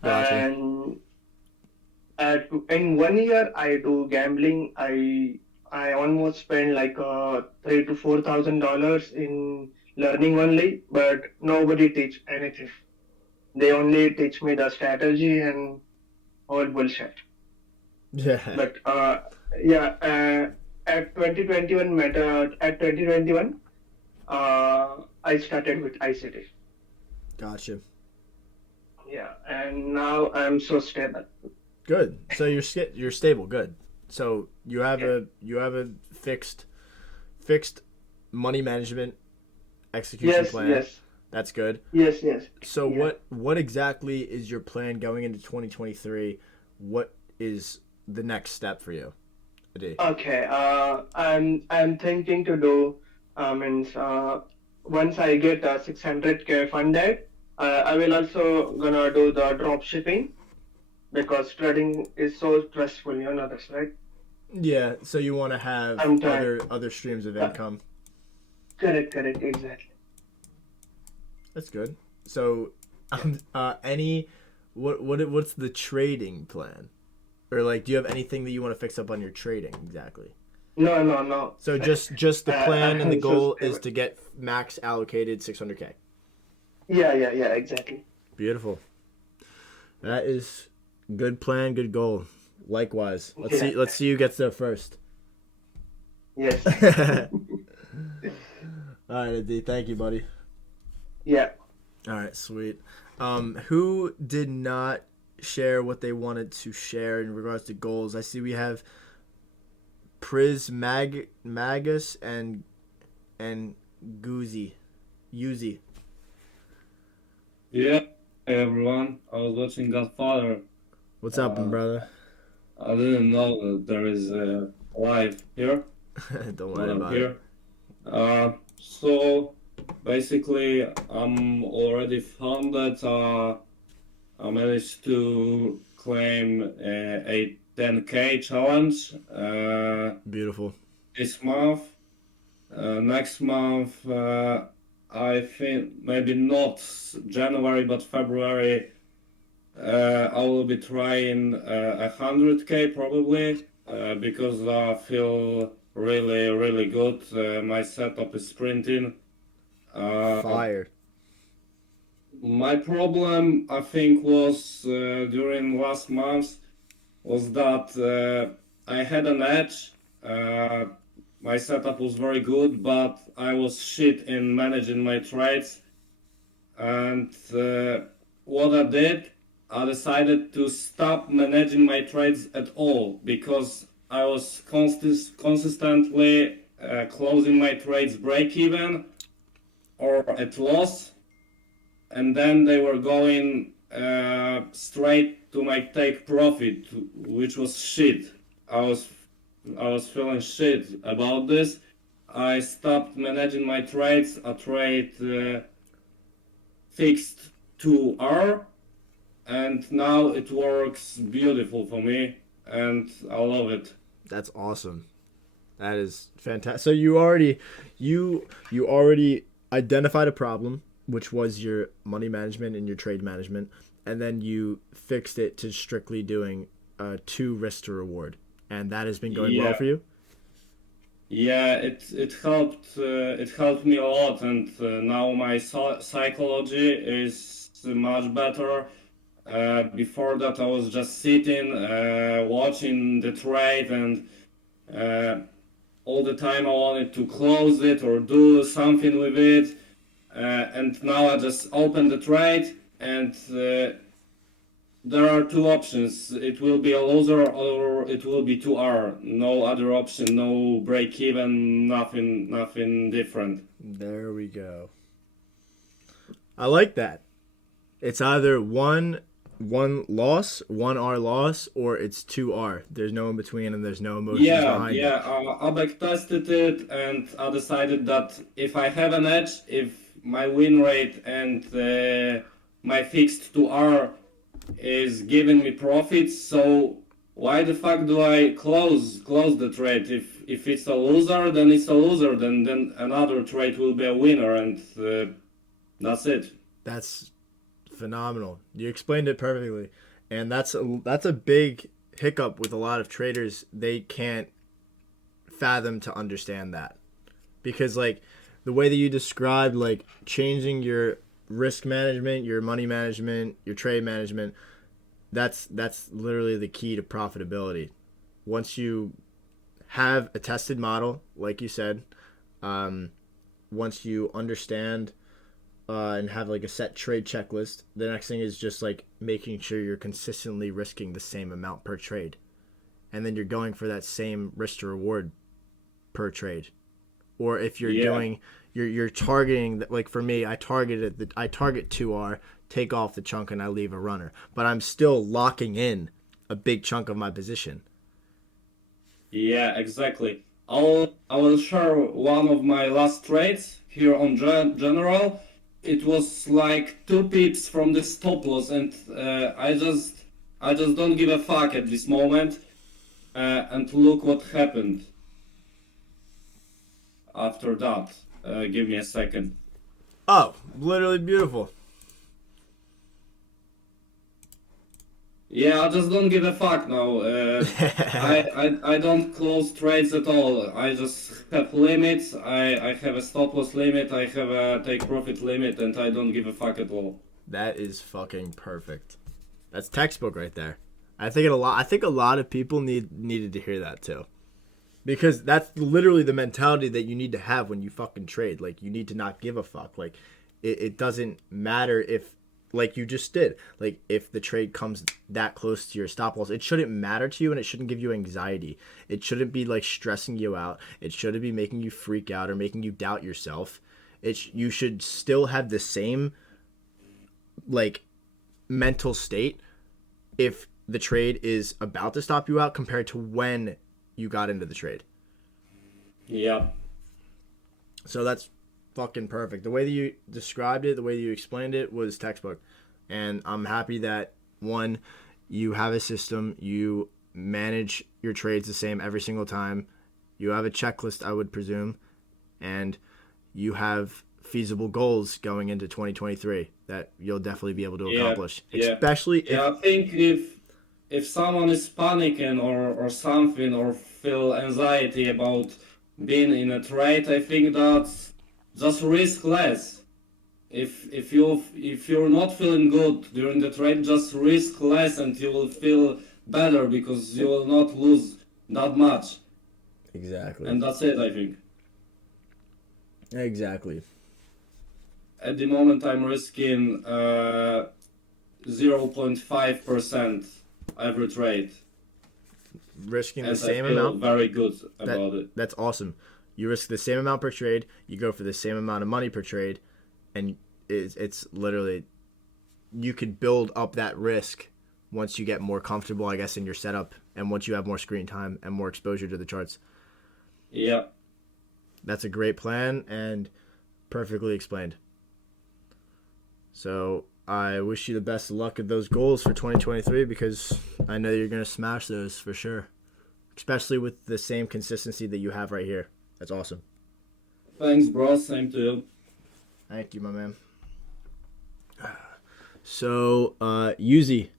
Gotcha. And in 1 year I do gambling. I almost spend like $3,000 to $4,000 in learning only, but nobody teach anything. They only teach me the strategy and all bullshit. Yeah. But yeah, at 2021 at 2021, I started with ICT. Gotcha. Yeah, and now I'm so stable. Good. So you're stable. Good. So Yeah. you have a fixed money management execution Yes, plan. yes, That's good. yes, yes. So Yeah. what exactly is your plan going into 2023? What is the next step for you, Adi? Okay. I'm thinking to do. Means once I get 600K funded, I will also gonna do the drop shipping because trading is so stressful. You know this, right? Yeah, so you want to have I'm trying. other streams of Uh, income. correct, correct, exactly. That's good. So, Yeah. any what's the trading plan? Or like, do you have anything that you want to fix up on your trading exactly? No, no, no. So just the plan and the I'm so goal is stable. to get max allocated 600K. Yeah, yeah, yeah, exactly. Beautiful. That is good plan, good goal. Likewise. Yeah. Let's see who gets there first. Yes. All right, Adi, thank you, buddy. Yeah. All right, sweet. Who did not share what they wanted to share in regards to goals? I see we have Magus and Goozy. Yuzi. Yeah, hey everyone. I was watching Godfather. What's up, Uh, brother? I didn't know that there is a live here, Don't but worry I'm about it. here. So basically, I'm already found that I managed to claim a 10K challenge Beautiful. this month. Next month, I think maybe not January, but February. I will be trying 100K probably because I feel really, really good. My setup is sprinting. Uh, Fire. my problem, I think, was during last month was that I had an edge. Uh, my setup was very good, but I was shit in managing my trades. And what I did, I decided to stop managing my trades at all because I was consistently closing my trades break even or at loss, and then they were going straight to my take profit, which was shit. I was I was feeling shit about this. I stopped managing my trades. I trade fixed 2R, and now it works beautiful for me, and I love it. That's awesome. That is fantastic. So you already identified a problem, which was your money management and your trade management, and then you fixed it to strictly doing two risk to reward, and that has been going well Yeah, for you. yeah, it helped me a lot, and now my psychology is much better. Before that, I was just sitting, watching the trade, and uh, all the time I wanted to close it or do something with it. And now I just open the trade, and there are two options. It will be a loser or it will be 2R. No other option, no break even, nothing different. There we go. I like that. It's either one loss, one R loss, or it's two R. There's no in between, and there's no emotions Yeah, behind yeah, it. I back tested it and I decided that if I have an edge, if my win rate and my fixed 2R is giving me profits, so why the fuck do I close the trade? If it's a loser, then it's a loser. Then another trade will be a winner, and that's it. That's phenomenal. You explained it perfectly, and that's a big hiccup with a lot of traders. They can't fathom to understand that because like the way that you described like changing your risk management, your money management, your trade management, that's literally the key to profitability. once you have a tested model, like you said, once you understand and have like a set trade checklist, the next thing is just like making sure you're consistently risking the same amount per trade, and then you're going for that same risk to reward per trade. Or if you're doing, you're targeting, like for me, I target 2R, take off the chunk, and I leave a runner, but I'm still locking in a big chunk of my position. Yeah, exactly. I will share one of my last trades here on General. It was like 2 pips from the stop loss, and I just don't give a fuck at this moment. And look what happened after that. Give me a second. Oh, literally beautiful. Yeah, I just don't give a fuck now. I don't close trades at all. I just have limits. I have a stop loss limit. I have a take profit limit, and I don't give a fuck at all. That is fucking perfect. That's textbook right there. I think a lot of people needed to hear that too. Because that's literally the mentality that you need to have when you fucking trade. Like, you need to not give a fuck. Like, it doesn't matter if, like you just did, like if the trade comes that close to your stop loss, it shouldn't matter to you, and it shouldn't give you anxiety. It shouldn't be like stressing you out. It shouldn't be making you freak out or making you doubt yourself. You should still have the same like mental state if the trade is about to stop you out compared to when you got into the trade. Yeah. So that's fucking perfect. The way that you described it, the way that you explained it was textbook. And I'm happy that, one, you have a system, you manage your trades the same every single time, you have a checklist, I would presume, and you have feasible goals going into 2023 that you'll definitely be able to accomplish. Especially if... I think if someone is panicking or something, or feel anxiety about being in a trade, I think that's just risk less. If you're not feeling good during the trade, just risk less, and you will feel better because you will not lose that much. Exactly. And that's it, I think. Exactly. At the moment, I'm risking 0.5% every trade. Risking the and same I feel amount. Very good about it. That's awesome. You risk the same amount per trade. You go for the same amount of money per trade, and it's literally, you could build up that risk once you get more comfortable, I guess, in your setup, and once you have more screen time and more exposure to the charts. Yeah. That's a great plan and perfectly explained. So I wish you the best of luck at those goals for 2023, because I know you're going to smash those for sure, especially with the same consistency that you have right here. That's awesome. Thanks, bro. Same to you. Thank you, my man. So, Yuzi,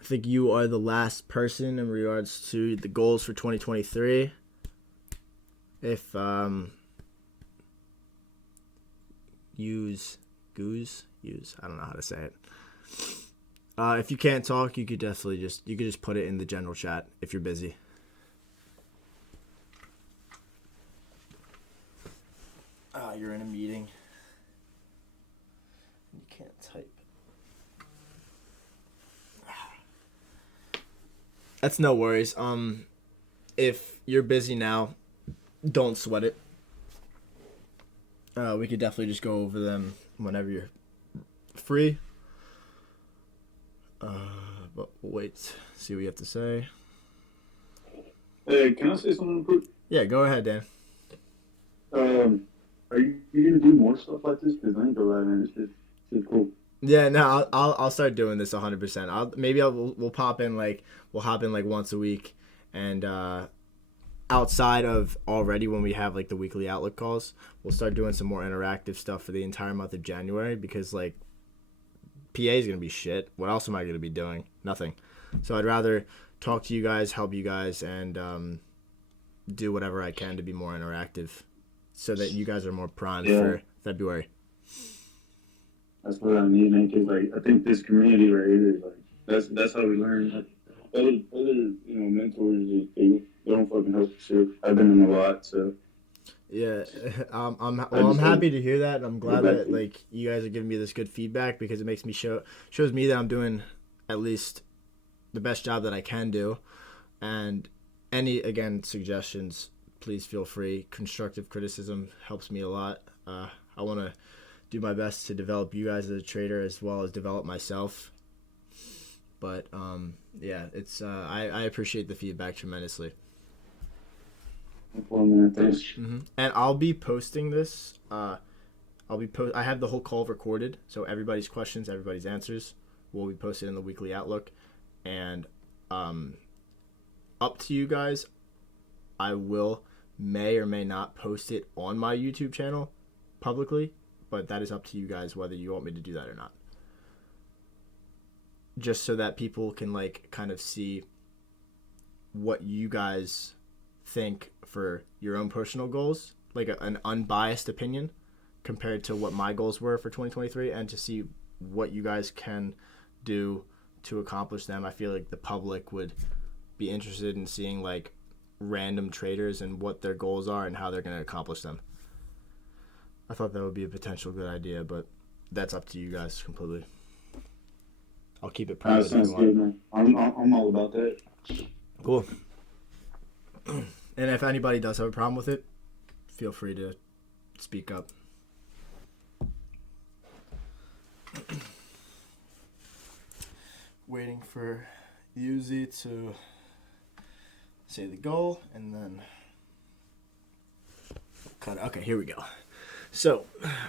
I think you are the last person in regards to the goals for 2023. If use, I don't know how to say it. If you can't talk, you could definitely just put it in the general chat if you're busy. You're in a meeting. You can't type. That's no worries. If you're busy now, don't sweat it. We could definitely just go over them whenever you're free. But we'll wait, see what you have to say. Hey, can I say something quick? Yeah, go ahead, Dan. Are you gonna do more stuff like this? Because I ain't gonna lie, man, it's cool. Yeah, no, I'll start doing this 100%. We'll hop in like once a week, and outside of already when we have like the weekly Outlook calls, we'll start doing some more interactive stuff for the entire month of January, because like PA is gonna be shit. What else am I gonna be doing? Nothing. So I'd rather talk to you guys, help you guys, and do whatever I can to be more interactive, so that you guys are more primed for February. That's what I mean, man. Cause like I think this community right here is like that's how we learn. other mentors, they don't fucking help shit. I've been in a lot, so Yeah, I I'm just hope happy to hear that, and I'm to go glad back that to it. like you guys are giving me this good feedback because it makes me shows me that I'm doing at least the best job that I can do. And any again suggestions, please feel free. Constructive criticism helps me a lot. I want to do my best to develop you guys as a trader as well as develop myself. But yeah, it's I appreciate the feedback tremendously. Well, man, thanks. And I'll be posting this. I have the whole call recorded, so everybody's questions, everybody's answers will be posted in the weekly outlook. And up to you guys. I may or may not post it on my YouTube channel publicly, but that is up to you guys whether you want me to do that or not. Just so that people can like kind of see what you guys think for your own personal goals, like an unbiased opinion compared to what my goals were for 2023, and to see what you guys can do to accomplish them. I feel like the public would be interested in seeing like random traders and what their goals are and how they're going to accomplish them. I thought that would be a potential good idea, but that's up to you guys completely. I'll keep it private. Sounds good, man. I'm all about that. Cool. And if anybody does have a problem with it, feel free to speak up. Waiting for Yuzi to say the goal and then cut it. Okay, here we go. So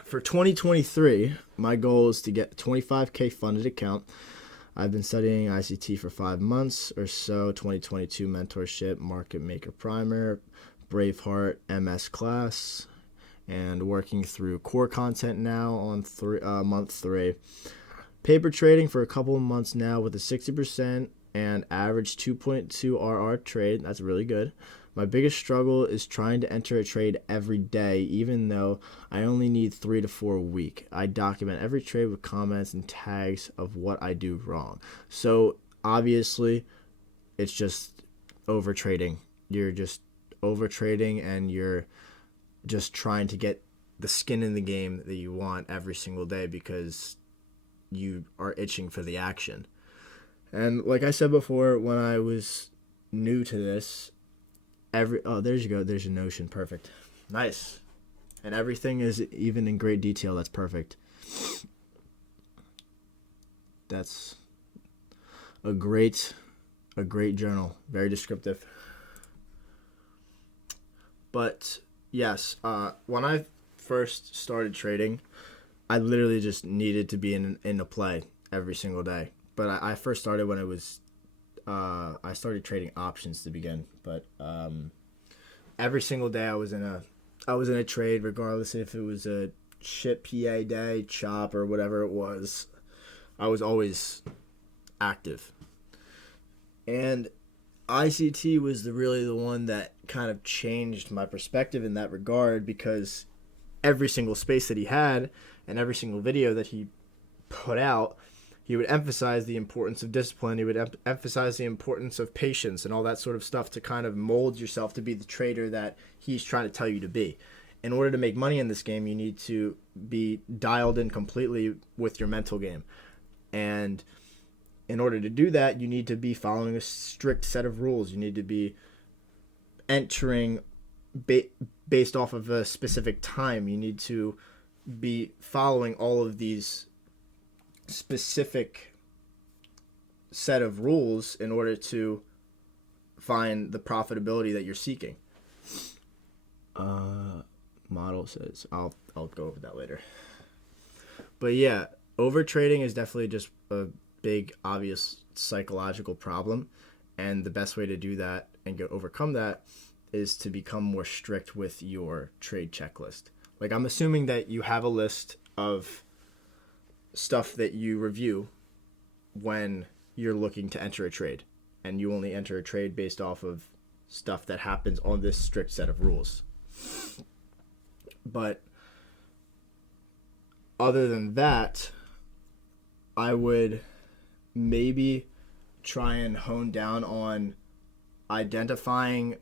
for 2023, my goal is to get a 25K funded account. I've been studying ICT for 5 months or so. 2022 mentorship, market maker primer, Braveheart MS class, and working through core content now on month 3. Paper trading for a couple of months now with a 60% and average 2.2 RR trade. That's really good. My biggest struggle is trying to enter a trade every day, even though I only need 3 to 4 a week. I document every trade with comments and tags of what I do wrong. So obviously, it's just over trading. You're just over trading, and you're just trying to get the skin in the game that you want every single day because you are itching for the action. And like I said before, when I was new to this, there's your Notion. Perfect. Nice. And everything is even in great detail. That's perfect. That's a great journal. Very descriptive. But yes, when I first started trading, I literally just needed to be in a play every single day. But I first started when it was I started trading options to begin, but every single day I was in a trade, regardless if it was a shit PA day, chop, or whatever it was. I was always active, and ICT was really the one that kind of changed my perspective in that regard, because every single space that he had and every single video that he put out, he would emphasize the importance of discipline. He would emphasize the importance of patience and all that sort of stuff to kind of mold yourself to be the trader that he's trying to tell you to be. In order to make money in this game, you need to be dialed in completely with your mental game. And in order to do that, you need to be following a strict set of rules. You need to be entering based off of a specific time. You need to be following all of these specific set of rules in order to find the profitability that you're seeking. Model says I'll go over that later. But yeah, over trading is definitely just a big obvious psychological problem, and the best way to do that and overcome that is to become more strict with your trade checklist. Like, I'm assuming that you have a list of stuff that you review when you're looking to enter a trade, and you only enter a trade based off of stuff that happens on this strict set of rules. But other than that, I would maybe try and hone down on identifying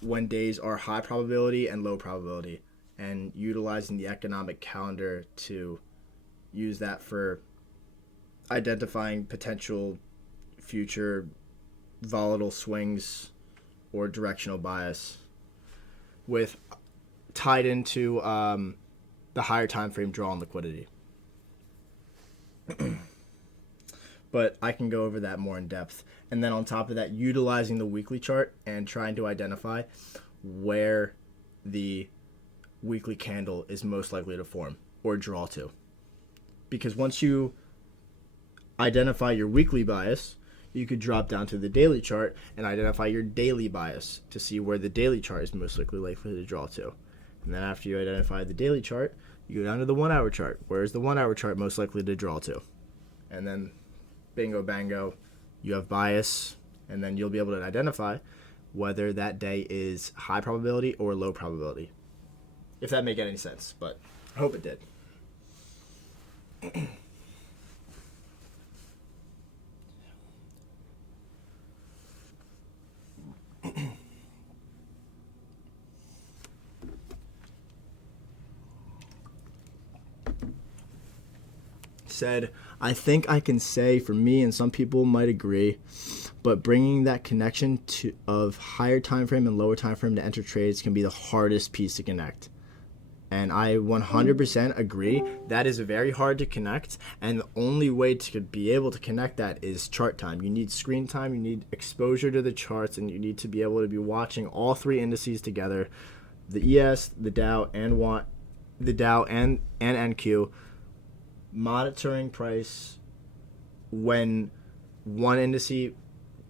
when days are high probability and low probability, and utilizing the economic calendar to use that for identifying potential future volatile swings or directional bias, with tied into the higher time frame draw and liquidity. But I can go over that more in depth. And then on top of that, utilizing the weekly chart and trying to identify where the weekly candle is most likely to form or draw to. Because once you identify your weekly bias, you could drop down to the daily chart and identify your daily bias to see where the daily chart is most likely to draw to. And then after you identify the daily chart, you go down to the 1 hour chart. Where is the 1 hour chart most likely to draw to? And then bingo bango, you have bias, and then you'll be able to identify whether that day is high probability or low probability. If that make any sense, but I hope it did. Said, I think I can say for me, and some people might agree, but bringing that connection of higher time frame and lower time frame to enter trades can be the hardest piece to connect. And I 100% agree. That is very hard to connect, and the only way to be able to connect that is chart time. You need screen time, you need exposure to the charts, and you need to be able to be watching all three indices together, the ES, the Dow, and NQ, monitoring price when one indice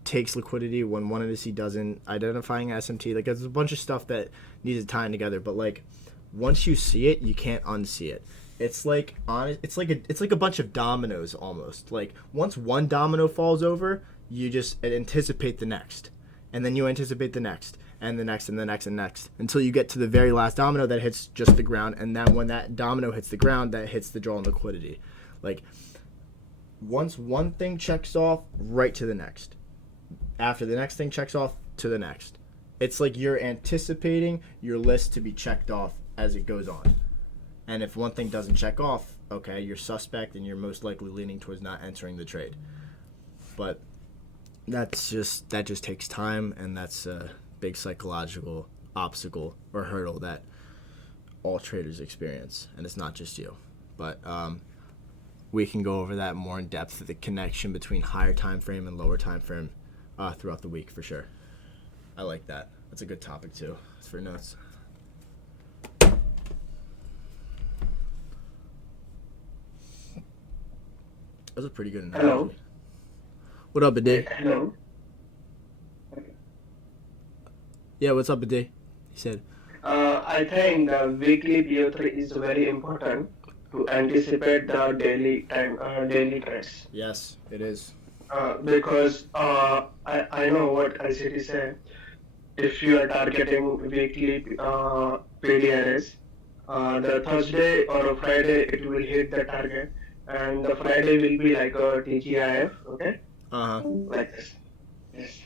takes liquidity, when one indice doesn't, identifying SMT. Like, there's a bunch of stuff that needs to tie together, but like once you see it, you can't unsee it. It's like a bunch of dominoes almost. Like once one domino falls over, you just anticipate the next, and then you anticipate the next, and the next, and the next, and next, until you get to the very last domino that hits just the ground, and then when that domino hits the ground, that hits the draw and liquidity. Like, once one thing checks off, right to the next. After the next thing checks off, to the next. It's like you're anticipating your list to be checked off as it goes on. And if one thing doesn't check off, okay, you're suspect, and you're most likely leaning towards not entering the trade. But that just takes time, and that's a big psychological obstacle or hurdle that all traders experience, and it's not just you. But we can go over that more in depth, the connection between higher time frame and lower time frame throughout the week for sure. I like that. That's a good topic too. It's for notes. That was a pretty good analogy. Hello. What up, Ade? Hello. Yeah, what's up, Ade? He said. I think the weekly PO3 is very important to anticipate the daily trends. Yes, it is. Because I know what ICT said. If you are targeting weekly PDRS, the Thursday or a Friday it will hit the target, and the Friday will be like a TGIF, okay? Like this. Yes.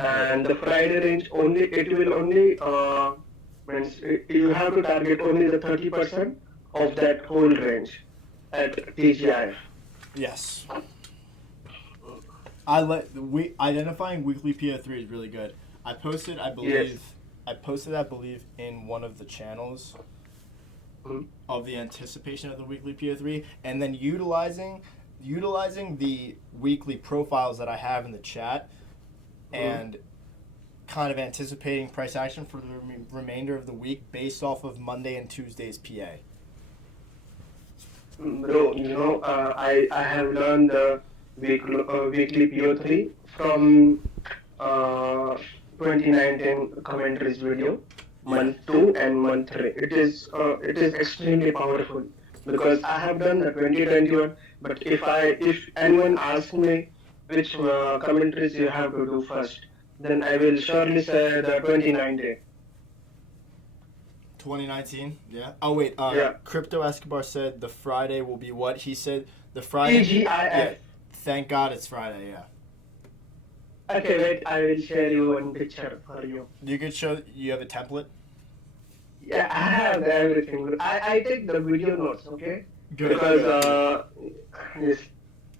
And the Friday range means you have to target only the 30% of that whole range at TGIF. Yes. Identifying weekly PO3 is really good. I posted, I believe, in one of the channels of the anticipation of the weekly PO3, and then utilizing the weekly profiles that I have in the chat, and kind of anticipating price action for the remainder of the week based off of Monday and Tuesday's PA. Bro, I have learned the weekly PO3 from 2019 commentaries video, month 2 and month 3. It is extremely powerful because I have done the 2021. But if anyone asks me which commentaries you have to do first, then I will surely say the 2019. 2019, yeah. Oh wait, yeah. Crypto Escobar said the Friday will be what? He said the Friday. TGIF. Thank God it's Friday, yeah. Okay, wait, I will share you one picture for you. You could show, you have a template? Yeah, I have everything. I take the video notes, okay? Good, Because, good. yes,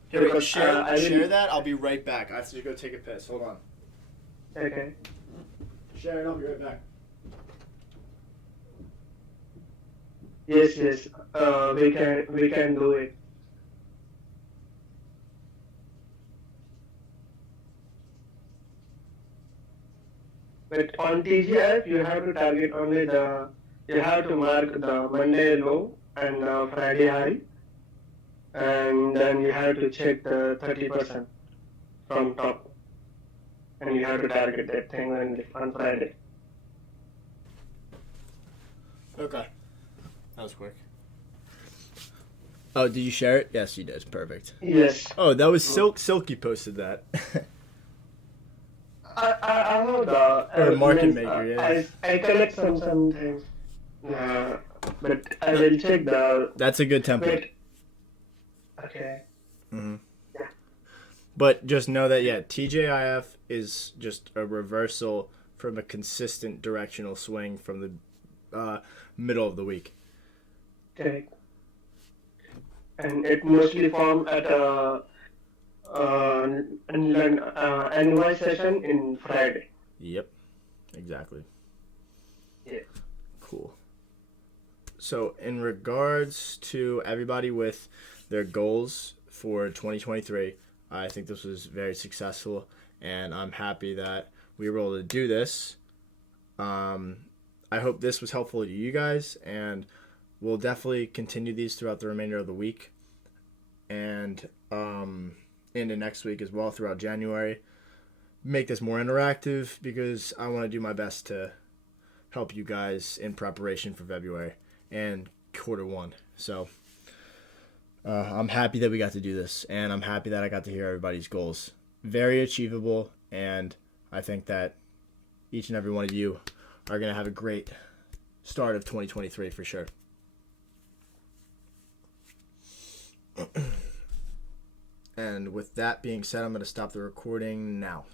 Here, wait, because share, I share will, that. I'll be right back. I have to go take a piss. Hold on. okay. Share it, I'll be right back. Yes, yes, we can do it. But on TGF, you have to target only you have to mark the Monday low and Friday high, and then you have to check the 30% from top, and you have to target that thing on Friday. Okay. That was quick. Oh, did you share it? Yes, you did. Perfect. Yes. Oh, that was Silky posted that. I know the Or market means, maker, yeah. I collect some things, but I will check the. That's a good template. Wait. Okay. Mm-hmm. Yeah. But just know that, yeah, TJIF is just a reversal from a consistent directional swing from the middle of the week. Correct. And it mostly form at NY session in Friday. Yep, exactly. Yeah. Cool. So in regards to everybody with their goals for 2023, I think this was very successful, and I'm happy that we were able to do this. I hope this was helpful to you guys, and we'll definitely continue these throughout the remainder of the week and into next week as well throughout January. Make this more interactive because I want to do my best to help you guys in preparation for February and Q1. So I'm happy that we got to do this, and I'm happy that I got to hear everybody's goals. Very achievable, and I think that each and every one of you are going to have a great start of 2023 for sure. And with that being said, I'm going to stop the recording now.